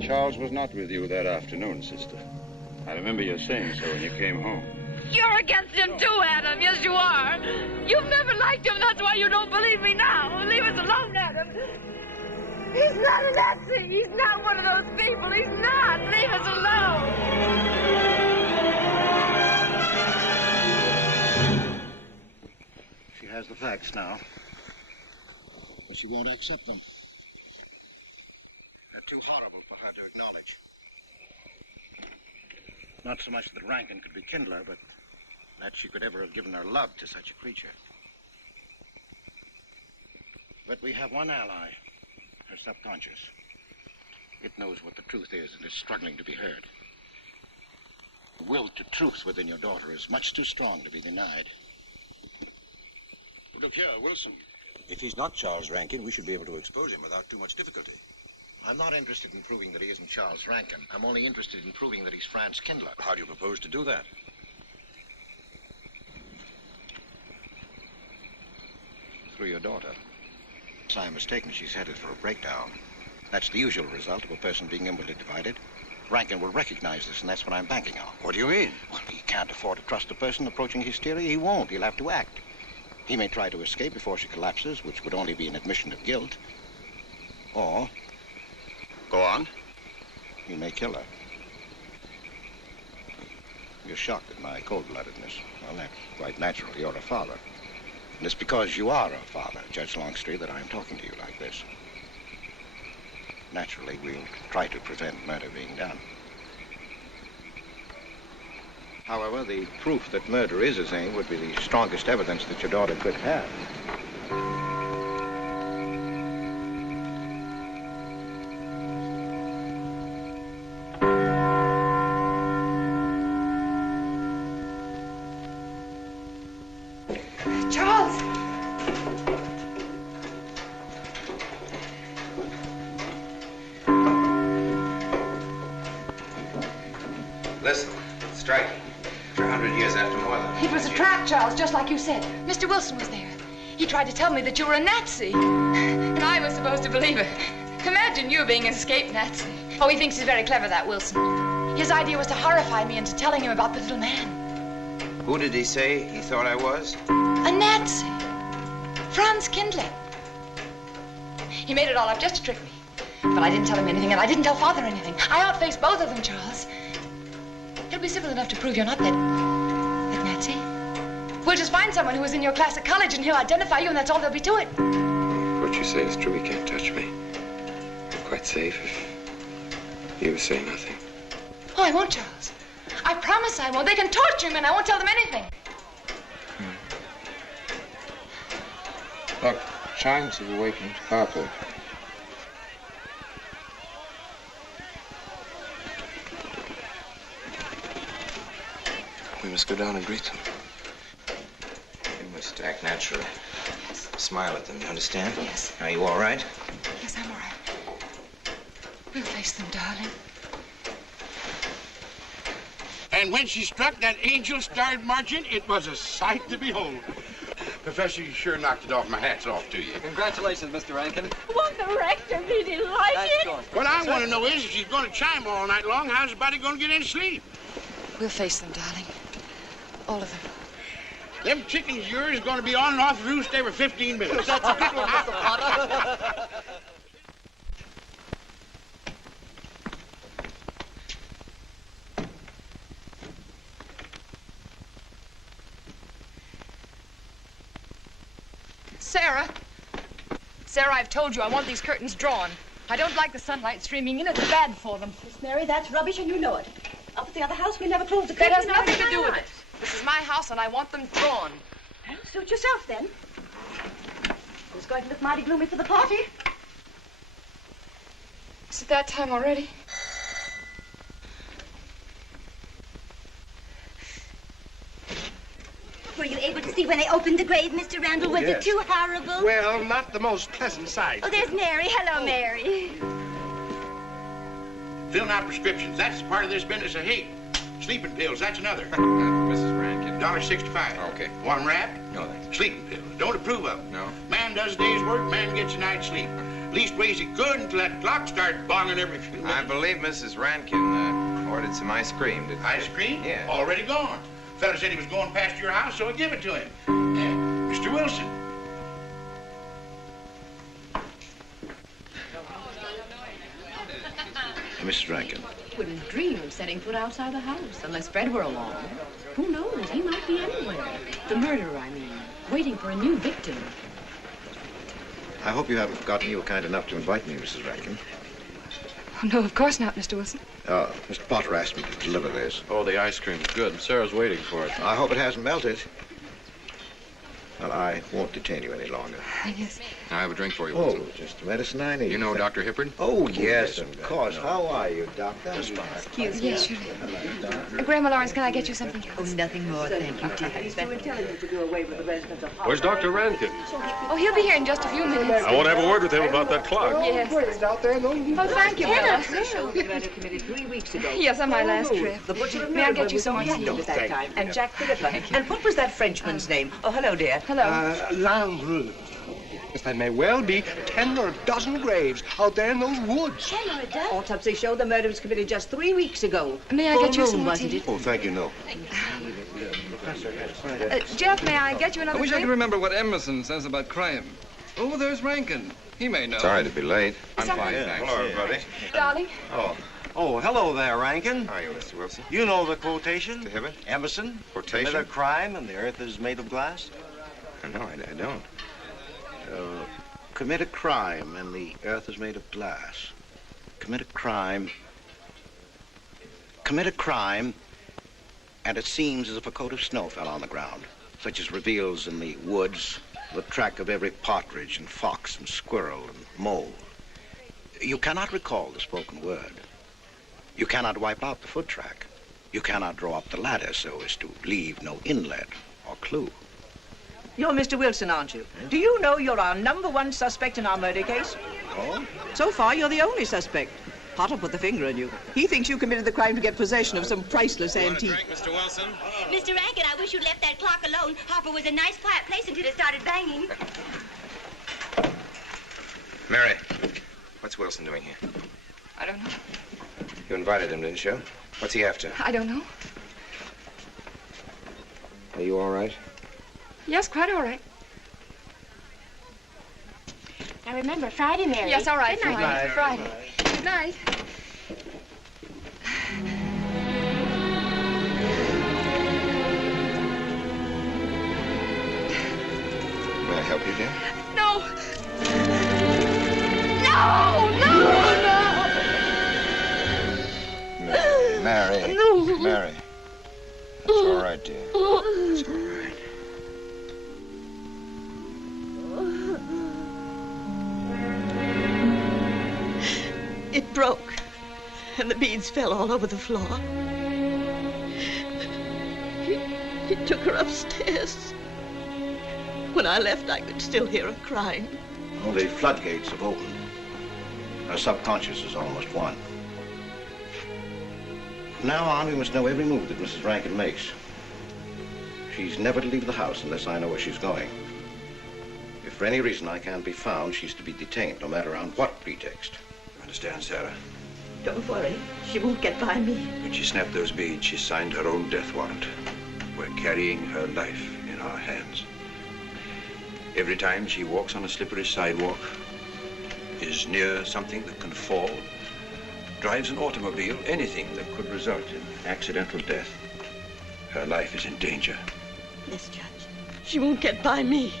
Charles was not with you that afternoon, sister. I remember you saying so when you came home. You're against him too, Adam. Yes, you are. You've never liked him. That's why you don't believe me now. Leave us alone, Adam. He's not a Nazi. He's not one of those people. He's not. Leave us alone. She has the facts now, but she won't accept them. They're too horrible for her to acknowledge. Not so much that Rankin could be Kindler, but that she could ever have given her love to such a creature. But we have one ally, her subconscious. It knows what the truth is and is struggling to be heard. The will to truth within your daughter is much too strong to be denied. Look here, Wilson. If he's not Charles Rankin, we should be able to expose him without too much difficulty. I'm not interested in proving that he isn't Charles Rankin. I'm only interested in proving that he's Franz Kindler. How do you propose to do that? Through your daughter. If I'm mistaken, she's headed for a breakdown. That's the usual result of a person being inwardly divided. Rankin will recognize this, and that's what I'm banking on. What do you mean? Well, he can't afford to trust a person approaching hysteria. He won't. He'll have to act. He may try to escape before she collapses, which would only be an admission of guilt. Or... Go on. He may kill her. You're shocked at my cold-bloodedness. Well, that's quite natural. You're a father. And it's because you are a father, Judge Longstreet, that I'm talking to you like this. Naturally, we'll try to prevent murder being done. However, the proof that murder is his aim would be the strongest evidence that your daughter could have. Charles! Listen, striking. For 100 years after more than... It was a trap, Charles, just like you said. Mr. Wilson was there. He tried to tell me that you were a Nazi. And I was supposed to believe it. Imagine you being an escaped Nazi. Oh, he thinks he's very clever, that Wilson. His idea was to horrify me into telling him about the little man. Who did he say he thought I was? A Nazi. Franz Kindler. He made it all up just to trick me. But I didn't tell him anything, and I didn't tell Father anything. I outfaced both of them, Charles. He'll be civil enough to prove you're not that Nazi. We'll just find someone who was in your class at college, and he'll identify you, and that's all there'll be to it. What you say is true. He can't touch me. I'm quite safe if you say nothing. Oh, I won't, Charles. I promise I won't. They can torture him, and I won't tell them anything. Look, chimes have awakened Harper. We must go down and greet them. You must act naturally. Yes. Smile at them, you understand? Yes. Are you all right? Yes, I'm all right. We'll face them, darling. And when she struck that angel-starred marching, it was a sight to behold. Professor, you sure knocked it off. My hat's off to you. Congratulations, Mr. Rankin. Won't the rector be delighted? What I want to know is, if she's going to chime all night long, how's the body going to get any sleep? We'll face them, darling. All of them. Them chickens of yours are going to be on and off the roost every 15 minutes. That's a good one, Mr. Potter. Sarah. Sarah, I've told you I want these curtains drawn. I don't like the sunlight streaming in. It's bad for them. Miss Mary, that's rubbish and you know it. Up at the other house, we never closed the curtains. That has nothing to do with it. This is my house, and I want them drawn. Well, suit yourself, then. It's going to look mighty gloomy for the party. Is it that time already? Were you able to see when they opened the grave, Mr. Randall? Was it too horrible? Well, not the most pleasant sight. Oh, there's Mary. Hello, Mary. Filling out prescriptions, that's part of this business of hate. Sleeping pills, that's another. Mrs. Rankin. $1.65. Okay. One wrap? No, thanks. Sleeping pills. Don't approve of them. No. Man does a day's work, man gets a night's sleep. Leastways he could until that clock started bonging every few minutes. I believe Mrs. Rankin ordered some ice cream. Ice cream? Yeah. Already gone. Fella said he was going past your house, so I give it to him. Mr. Wilson. Mrs. Rankin. Wouldn't dream of setting foot outside the house unless Fred were along. Who knows? He might be anywhere. The murderer, I mean, waiting for a new victim. I hope you haven't forgotten you were kind enough to invite me, Mrs. Rankin. Oh, no, of course not, Mr. Wilson. Mr. Potter asked me to deliver this. Oh, the ice cream's good. Sarah's waiting for it. I hope it hasn't melted. Well, I won't detain you any longer. Yes. I have a drink for you, Oh, Wilson. just the medicine I need. You know Dr. Hippard? Oh, yes, of course. How are you, Doctor? Excuse me. Yes, sure. Grandma Lawrence, can I get you something else? Oh, nothing more, thank you, dear. He's too intelligent to do away with the residents of Where's Dr. Rankin? Oh, he'll be here in just a few minutes. I want to have a word with him about that clock. Yes. He's out there, no? Oh, thank you, Bella. The show the murder committed 3 weeks ago. Yes, on my last trip. The butcher of May I get Nuremberg you was some on more hand tea? at that time. And Jack the Ripper. And what was that Frenchman's name? Oh, hello, dear. Hello. Lambrou. Yes, there may well be 10 or a dozen graves out there in those woods. 10 or a dozen? Autopsy showed the murder was committed just 3 weeks ago. May I Full get you moon, some more wasn't tea? it? Oh, thank you, no. Jeff, may I get you another I wish I drink? could remember what Emerson says about crime. Oh, there's Rankin. He may know. Sorry to be late. I'm fine, thanks. Hello, everybody. Darling. Oh, hello there, Rankin. How are you, Mr. Wilson? You know the quotation? To Hibbert? Emerson. Quotation? Commit a crime and the earth is made of glass. No, I don't. Commit a crime and the earth is made of glass. Commit a crime. Commit a crime and it seems as if a coat of snow fell on the ground, such as reveals in the woods the track of every partridge and fox and squirrel and mole. You cannot recall the spoken word. You cannot wipe out the foot track. You cannot draw up the ladder so as to leave no inlet or clue. You're Mr. Wilson, aren't you? Do you know you're our #1 suspect in our murder case? Oh? So far, you're the only suspect. Potter put the finger on you. He thinks you committed the crime to get possession of some priceless antique. Mr. Wilson? Mr. Rankin, I wish you'd left that clock alone. Harper was a nice, quiet place until it started banging. Mary, what's Wilson doing here? I don't know. You invited him, didn't you? What's he after? I don't know. Are you all right? Yes, quite all right. Now remember, Friday, Mary. Yes, all right, Good night. Friday. Good night. May I help you, dear? No! No! Mary. No. Mary. That's all right, dear. It's all right. It broke, and the beads fell all over the floor. He took her upstairs. When I left, I could still hear her crying. Well, the floodgates have opened. Our subconscious is almost won. From now on, we must know every move that Mrs. Rankin makes. She's never to leave the house unless I know where she's going. If for any reason I can't be found, she's to be detained, no matter on what pretext. You understand, Sarah? Don't worry, she won't get by me. When she snapped those beads, she signed her own death warrant. We're carrying her life in our hands. Every time she walks on a slippery sidewalk, is near something that can fall, drives an automobile, anything that could result in accidental death, her life is in danger. Yes, Judge. She won't get by me.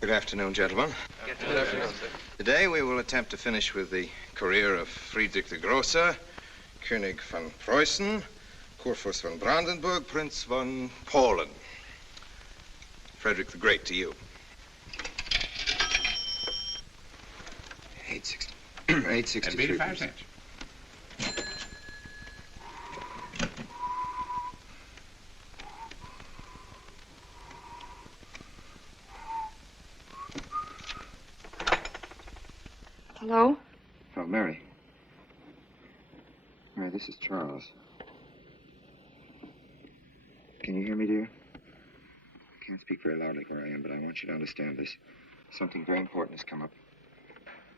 Good afternoon, gentlemen. Good afternoon, sir. Today we will attempt to finish with the career of Friedrich the Grosser, König von Preußen, Kurfürst von Brandenburg, Prince von Polen. Frederick the Great to you. 863. That'd be 85 cents. Hello? Oh, Mary. Mary, this is Charles. Can you hear me, dear? I can't speak very loudly where I am, but I want you to understand this. Something very important has come up.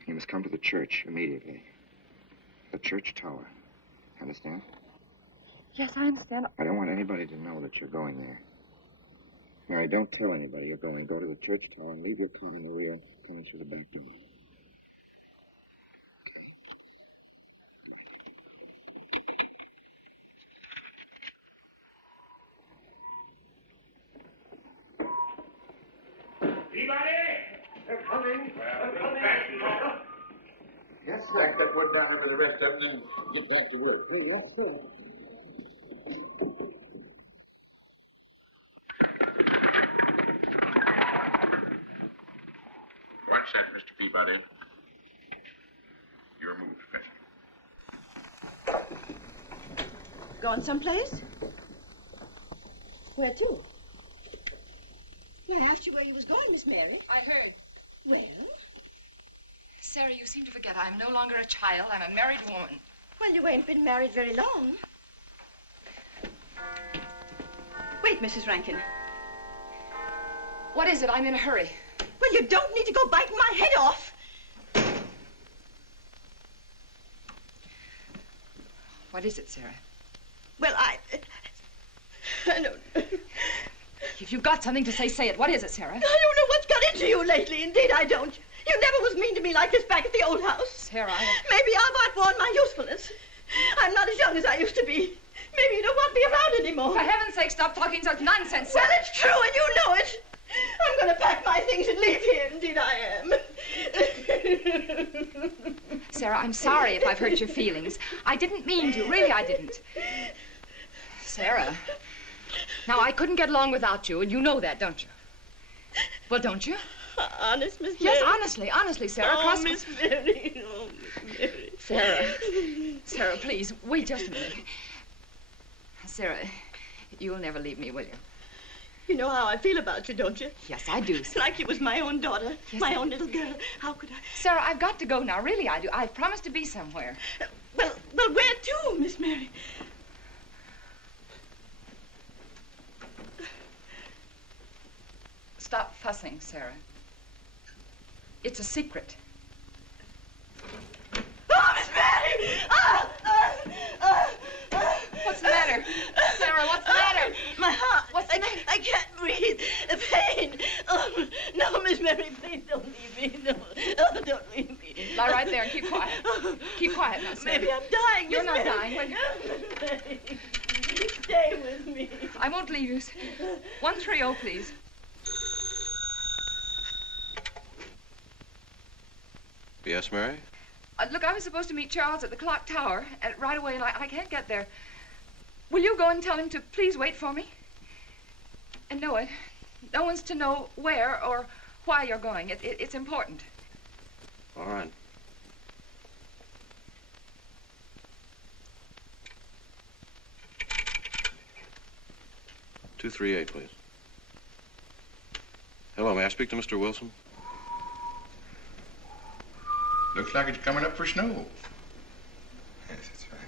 You must come to the church immediately. The church tower. Understand? Yes, I understand. I don't want anybody to know that you're going there. Mary, don't tell anybody you're going. Go to the church tower and leave your car in the rear and come in through the back door. Okay? Right. Anybody? They're coming. Well, real fast, sir. Yes, sir. Stack that wood down there with the rest of them, then get back to work. Yes, sir. What's that, Mr. Peabody? You're moved, Fetch. Going someplace? Where to? Well, I asked you where you was going, Miss Mary. I heard. Well? Sarah, you seem to forget I'm no longer a child. I'm a married woman. Well, you ain't been married very long. Wait, Mrs. Rankin. What is it? I'm in a hurry. Well, you don't need to go biting my head off. What is it, Sarah? Well, I don't know. If you've got something to say, say it. What is it, Sarah? I don't know what's got into you lately. Indeed, I don't. You never was mean to me like this back at the old house. Sarah, Maybe I've outworn my usefulness. I'm not as young as I used to be. Maybe you don't want me around anymore. For heaven's sake, stop talking such nonsense, Sarah. Well, it's true, and you know it. I'm going to pack my things and leave here. Indeed, I am. Sarah, I'm sorry if I've hurt your feelings. I didn't mean to. Really, I didn't. Sarah, now, I couldn't get along without you, and you know that, don't you? Well, don't you? Honest, Miss Mary? Yes, honestly, Sarah. Oh, Miss Mary. Oh, Miss Mary. Sarah, please, wait just a minute. Sarah, you'll never leave me, will you? You know how I feel about you, don't you? Yes, I do. It's like you was my own daughter, Yes, my own little girl. How could I? Sarah, I've got to go now. Really, I do. I've promised to be somewhere. Well, where to, Miss Mary? Stop fussing, Sarah. It's a secret. Oh, Miss Mary! What's the matter? Sarah, what's the matter? My heart. What's the matter? I can't breathe. The pain. Oh, no, Miss Mary, please don't leave me. No. Oh, don't leave me. Lie right there and keep quiet. Keep quiet now, Sarah. Maybe I'm dying, You're Miss not Mary. dying. Stay with me. I won't leave you. 130, please. Yes, Mary? Look, I was supposed to meet Charles at the clock tower right away, and I can't get there. Will you go and tell him to please wait for me? And no one's to know where or why you're going. It's important. All right. "238, please. Hello, may I speak to Mr. Wilson? Looks like it's coming up for snow. Yes, that's right.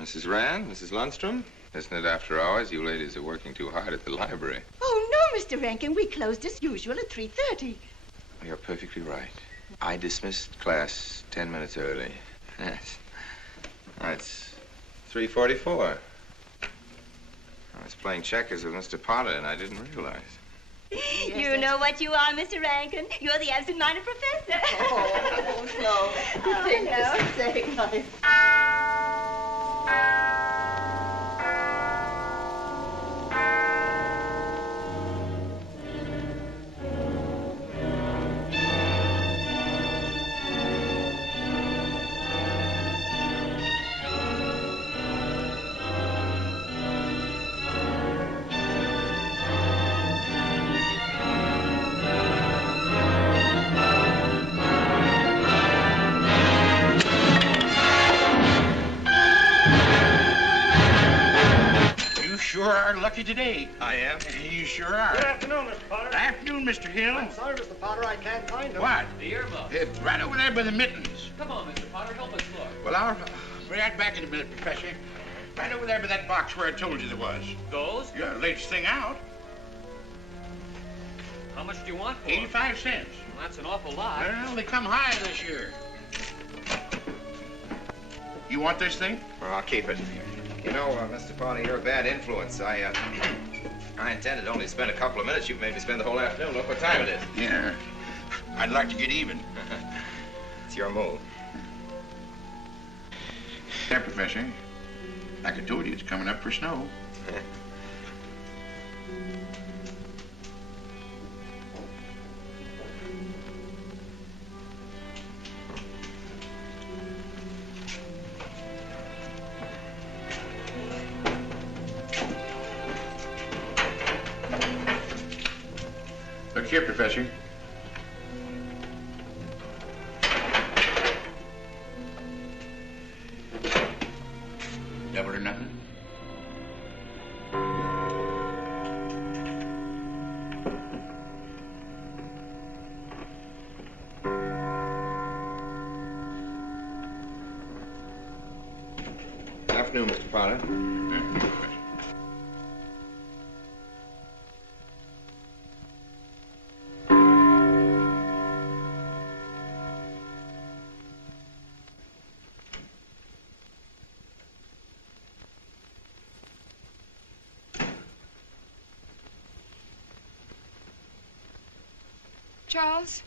Mrs. Rand, Mrs. Lundstrom, isn't it after hours? You ladies are working too hard at the library. Oh, no, Mr. Rankin. We closed as usual at 3:30. You're perfectly right. I dismissed class 10 minutes early. Yes. It's 3:44. I was playing checkers with Mr. Potter, and I didn't realize. You know what you are, Mr. Rankin? You're the absent-minded professor. Oh, no. Good thing to say, my... sure are lucky today. I am. You sure are. Good afternoon, Mr. Potter. Afternoon, Mr. Hill. I'm sorry, Mr. Potter, I can't find him. What? The earmuff. Right over there by the mittens. Come on, Mr. Potter, help us look. Well, I'll be right back in a minute, Professor. Right over there by that box where I told you there was. Those? Yeah, latest thing out. How much do you want for 85 cents. Well, that's an awful lot. Well, they come high this year. You want this thing? Well, I'll keep it. You know, Mr. Potter, you're a bad influence. I intended only to spend a couple of minutes. You've made me spend the whole afternoon. Look what time it is. Yeah. I'd like to get even. It's your move. There, Professor. Like I told you, it's coming up for snow. Look here, Professor. Double or nothing? Afternoon, Mr. Potter. Afternoon, Professor. Charles?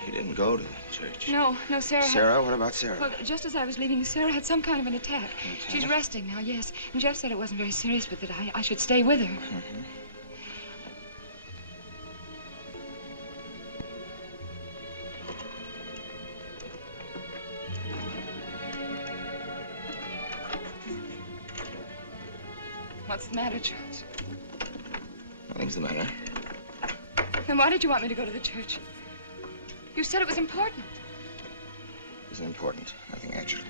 He didn't go to the church. No, Sarah. Sarah? What about Sarah? Well, just as I was leaving, Sarah had some kind of an attack. She's resting now, yes. And Jeff said it wasn't very serious, but that I should stay with her. Mm-hmm. What's the matter, Charles? Nothing's the matter. Then why did you want me to go to the church? You said it was important. It isn't important. Nothing actually.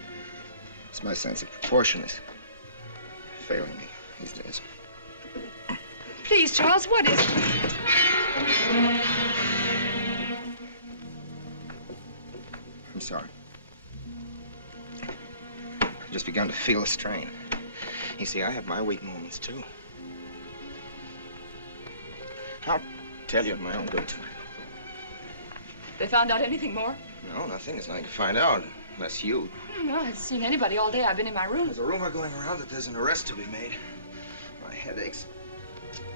It's my sense of proportion is failing me these days. Please, Charles, what is it? I'm sorry. I've just begun to feel a strain. You see, I have my weak moments, too. I'll tell you in my own good time. They found out anything more? No, nothing. There's nothing to find out, unless you. No, I haven't seen anybody all day. I've been in my room. There's a rumor going around that there's an arrest to be made. My head aches.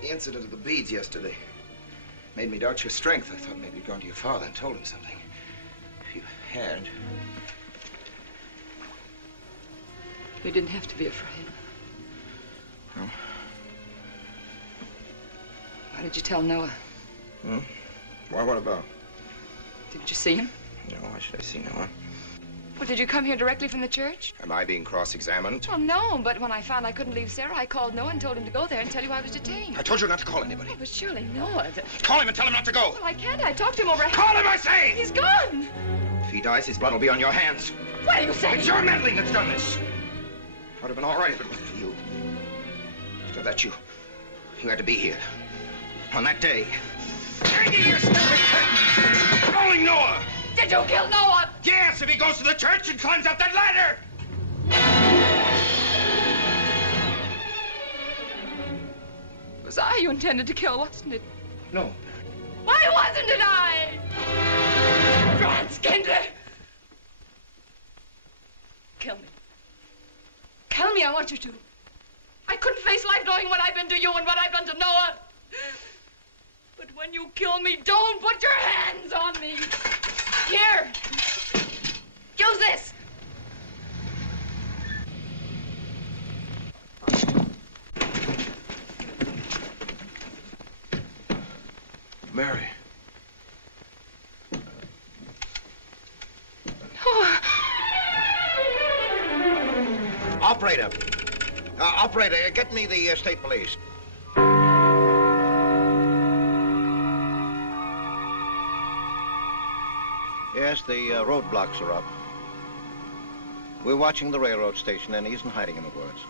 The incident of the beads yesterday made me doubt your strength. I thought maybe you'd gone to your father and told him something. If you had... You didn't have to be afraid. No? Why did you tell Noah? Hmm? Why, what about? Did you see him? No, why should I see Noah? Well, did you come here directly from the church? Am I being cross-examined? Well, no, but when I found I couldn't leave Sarah, I called Noah and told him to go there and tell you I was detained. I told you not to call anybody. Oh, but surely Noah... Call him and tell him not to go. Well, I can't. I talked to him over... Call him, I say! He's gone! If he dies, his blood will be on your hands. What are you saying? It's your meddling that's done this. I would have been all right if it wasn't for you. After that, you had to be here. On that day. Hanging your stupid curtain! Calling Noah! Did you kill Noah? Yes, if he goes to the church and climbs up that ladder! It was I you intended to kill, wasn't it? No. Why wasn't it I? Franz Kindler! Kill me. Kill me, I want you to. I couldn't face life knowing what I've been to you and what I've done to Noah. But when you kill me, don't put your hands on me. Here. Use this. Mary. Oh. Operator. Operator, get me the state police. Yes, the roadblocks are up. We're watching the railroad station, and he isn't hiding in the woods.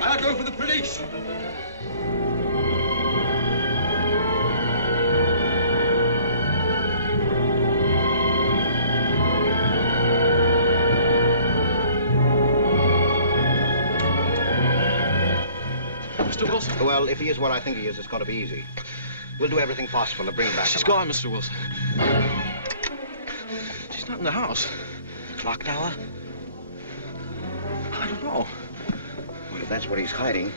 I'll go for the police. Mr. Wilson? Well, if he is what I think he is, it's going to be easy. We'll do everything possible to bring him back. She's gone, Mr. Wilson. She's not in the house. Clock tower? I don't know. Well, if that's what he's hiding,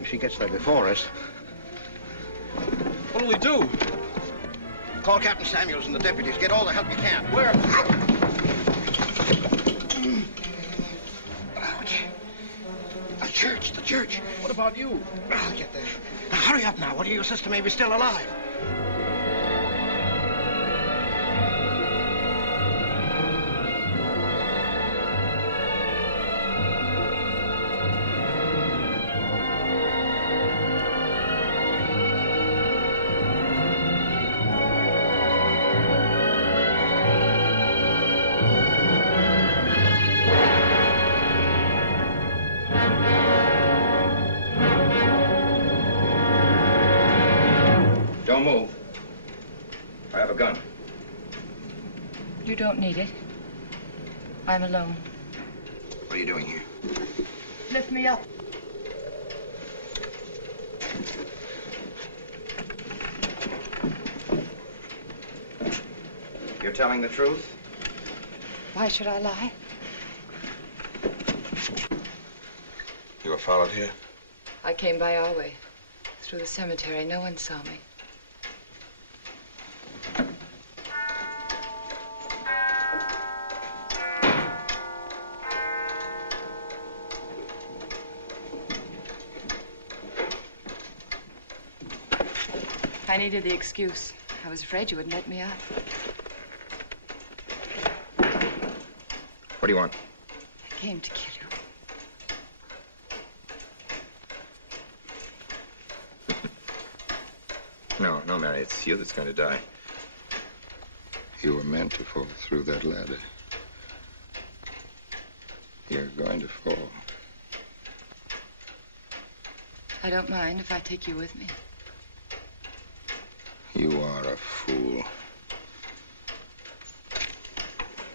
if she gets there before us... What do we do? Call Captain Samuels and the deputies. Get all the help you can. Where? The church. What about you? I'll get there. Now, hurry up now. What do your sister may be still alive? Don't move. I have a gun. You don't need it. I'm alone. What are you doing here? Lift me up. You're telling the truth? Why should I lie? You were followed here? I came by our way. Through the cemetery. No one saw me. I needed the excuse. I was afraid you wouldn't let me out. What do you want? I came to kill you. No, Mary, it's you that's going to die. You were meant to fall through that ladder. You're going to fall. I don't mind if I take you with me. You are a fool.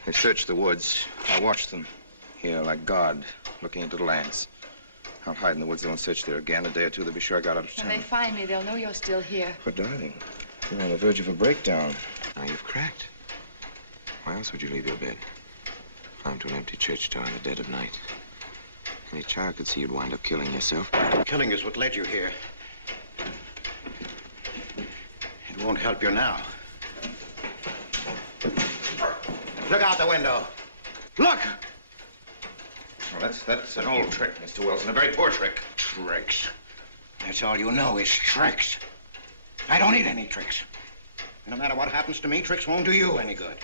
They searched the woods. I watched them. Here, like God, looking into the lands. I'll hide in the woods. They won't search there again. A day or two, they'll be sure I got out of When town. they find me, they'll know you're still here. But, darling, you're on the verge of a breakdown. Now you've cracked. Why else would you leave your bed? Climb to an empty church door in the dead of night. Any child could see you'd wind up killing yourself. Killing is what led you here. It won't help you now. Look out the window. Look! Well, that's an old trick, Mr. Wilson. A very poor trick. Tricks. That's all you know is tricks. I don't need any tricks. No matter what happens to me, tricks won't do you any good.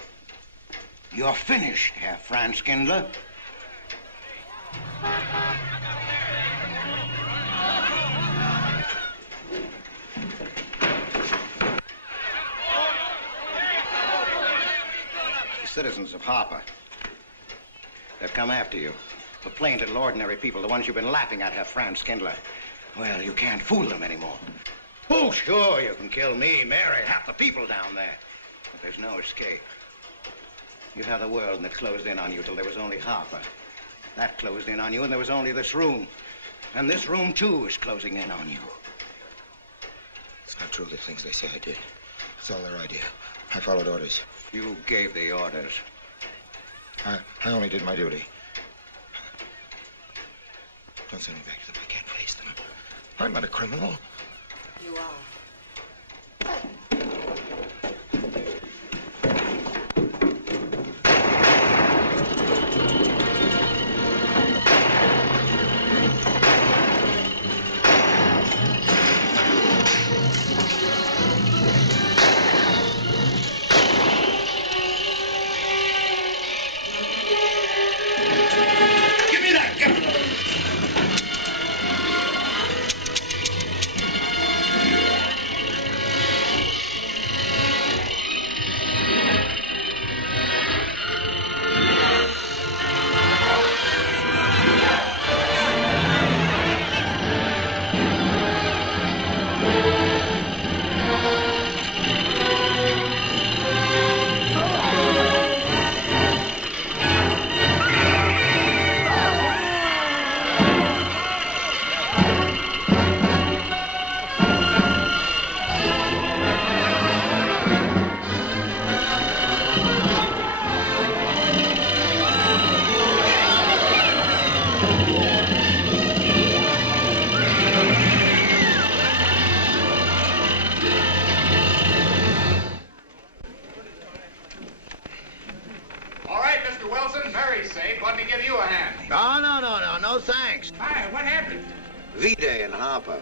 You're finished, Herr Franz Kindler. The citizens of Harper. They've come after you. The plain little ordinary people, the ones you've been laughing at, Herr Franz Kindler. Well, you can't fool them anymore. Oh, sure, you can kill me, Mary, half the people down there. But there's no escape. You had the world and it closed in on you till there was only Harper. That closed in on you, and there was only this room. And this room, too, is closing in on you. It's not true, the things they say I did. It's all their idea. I followed orders. You gave the orders. I only did my duty. Don't send me back to them. I can't face them. I'm not a criminal. You are. Give me that gun! All right, Mr. Wilson, Mary's safe. Let me give you a hand. No, thanks. Hi, what happened? V-Day in Harper.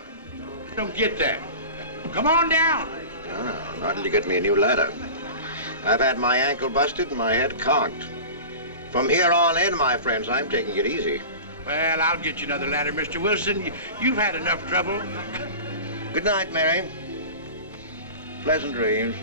Don't get that. Come on down. No, not till you get me a new ladder. I've had my ankle busted and my head conked. From here on in, my friends, I'm taking it easy. Well, I'll get you another ladder, Mr. Wilson. You've had enough trouble. Good night, Mary. Pleasant dreams.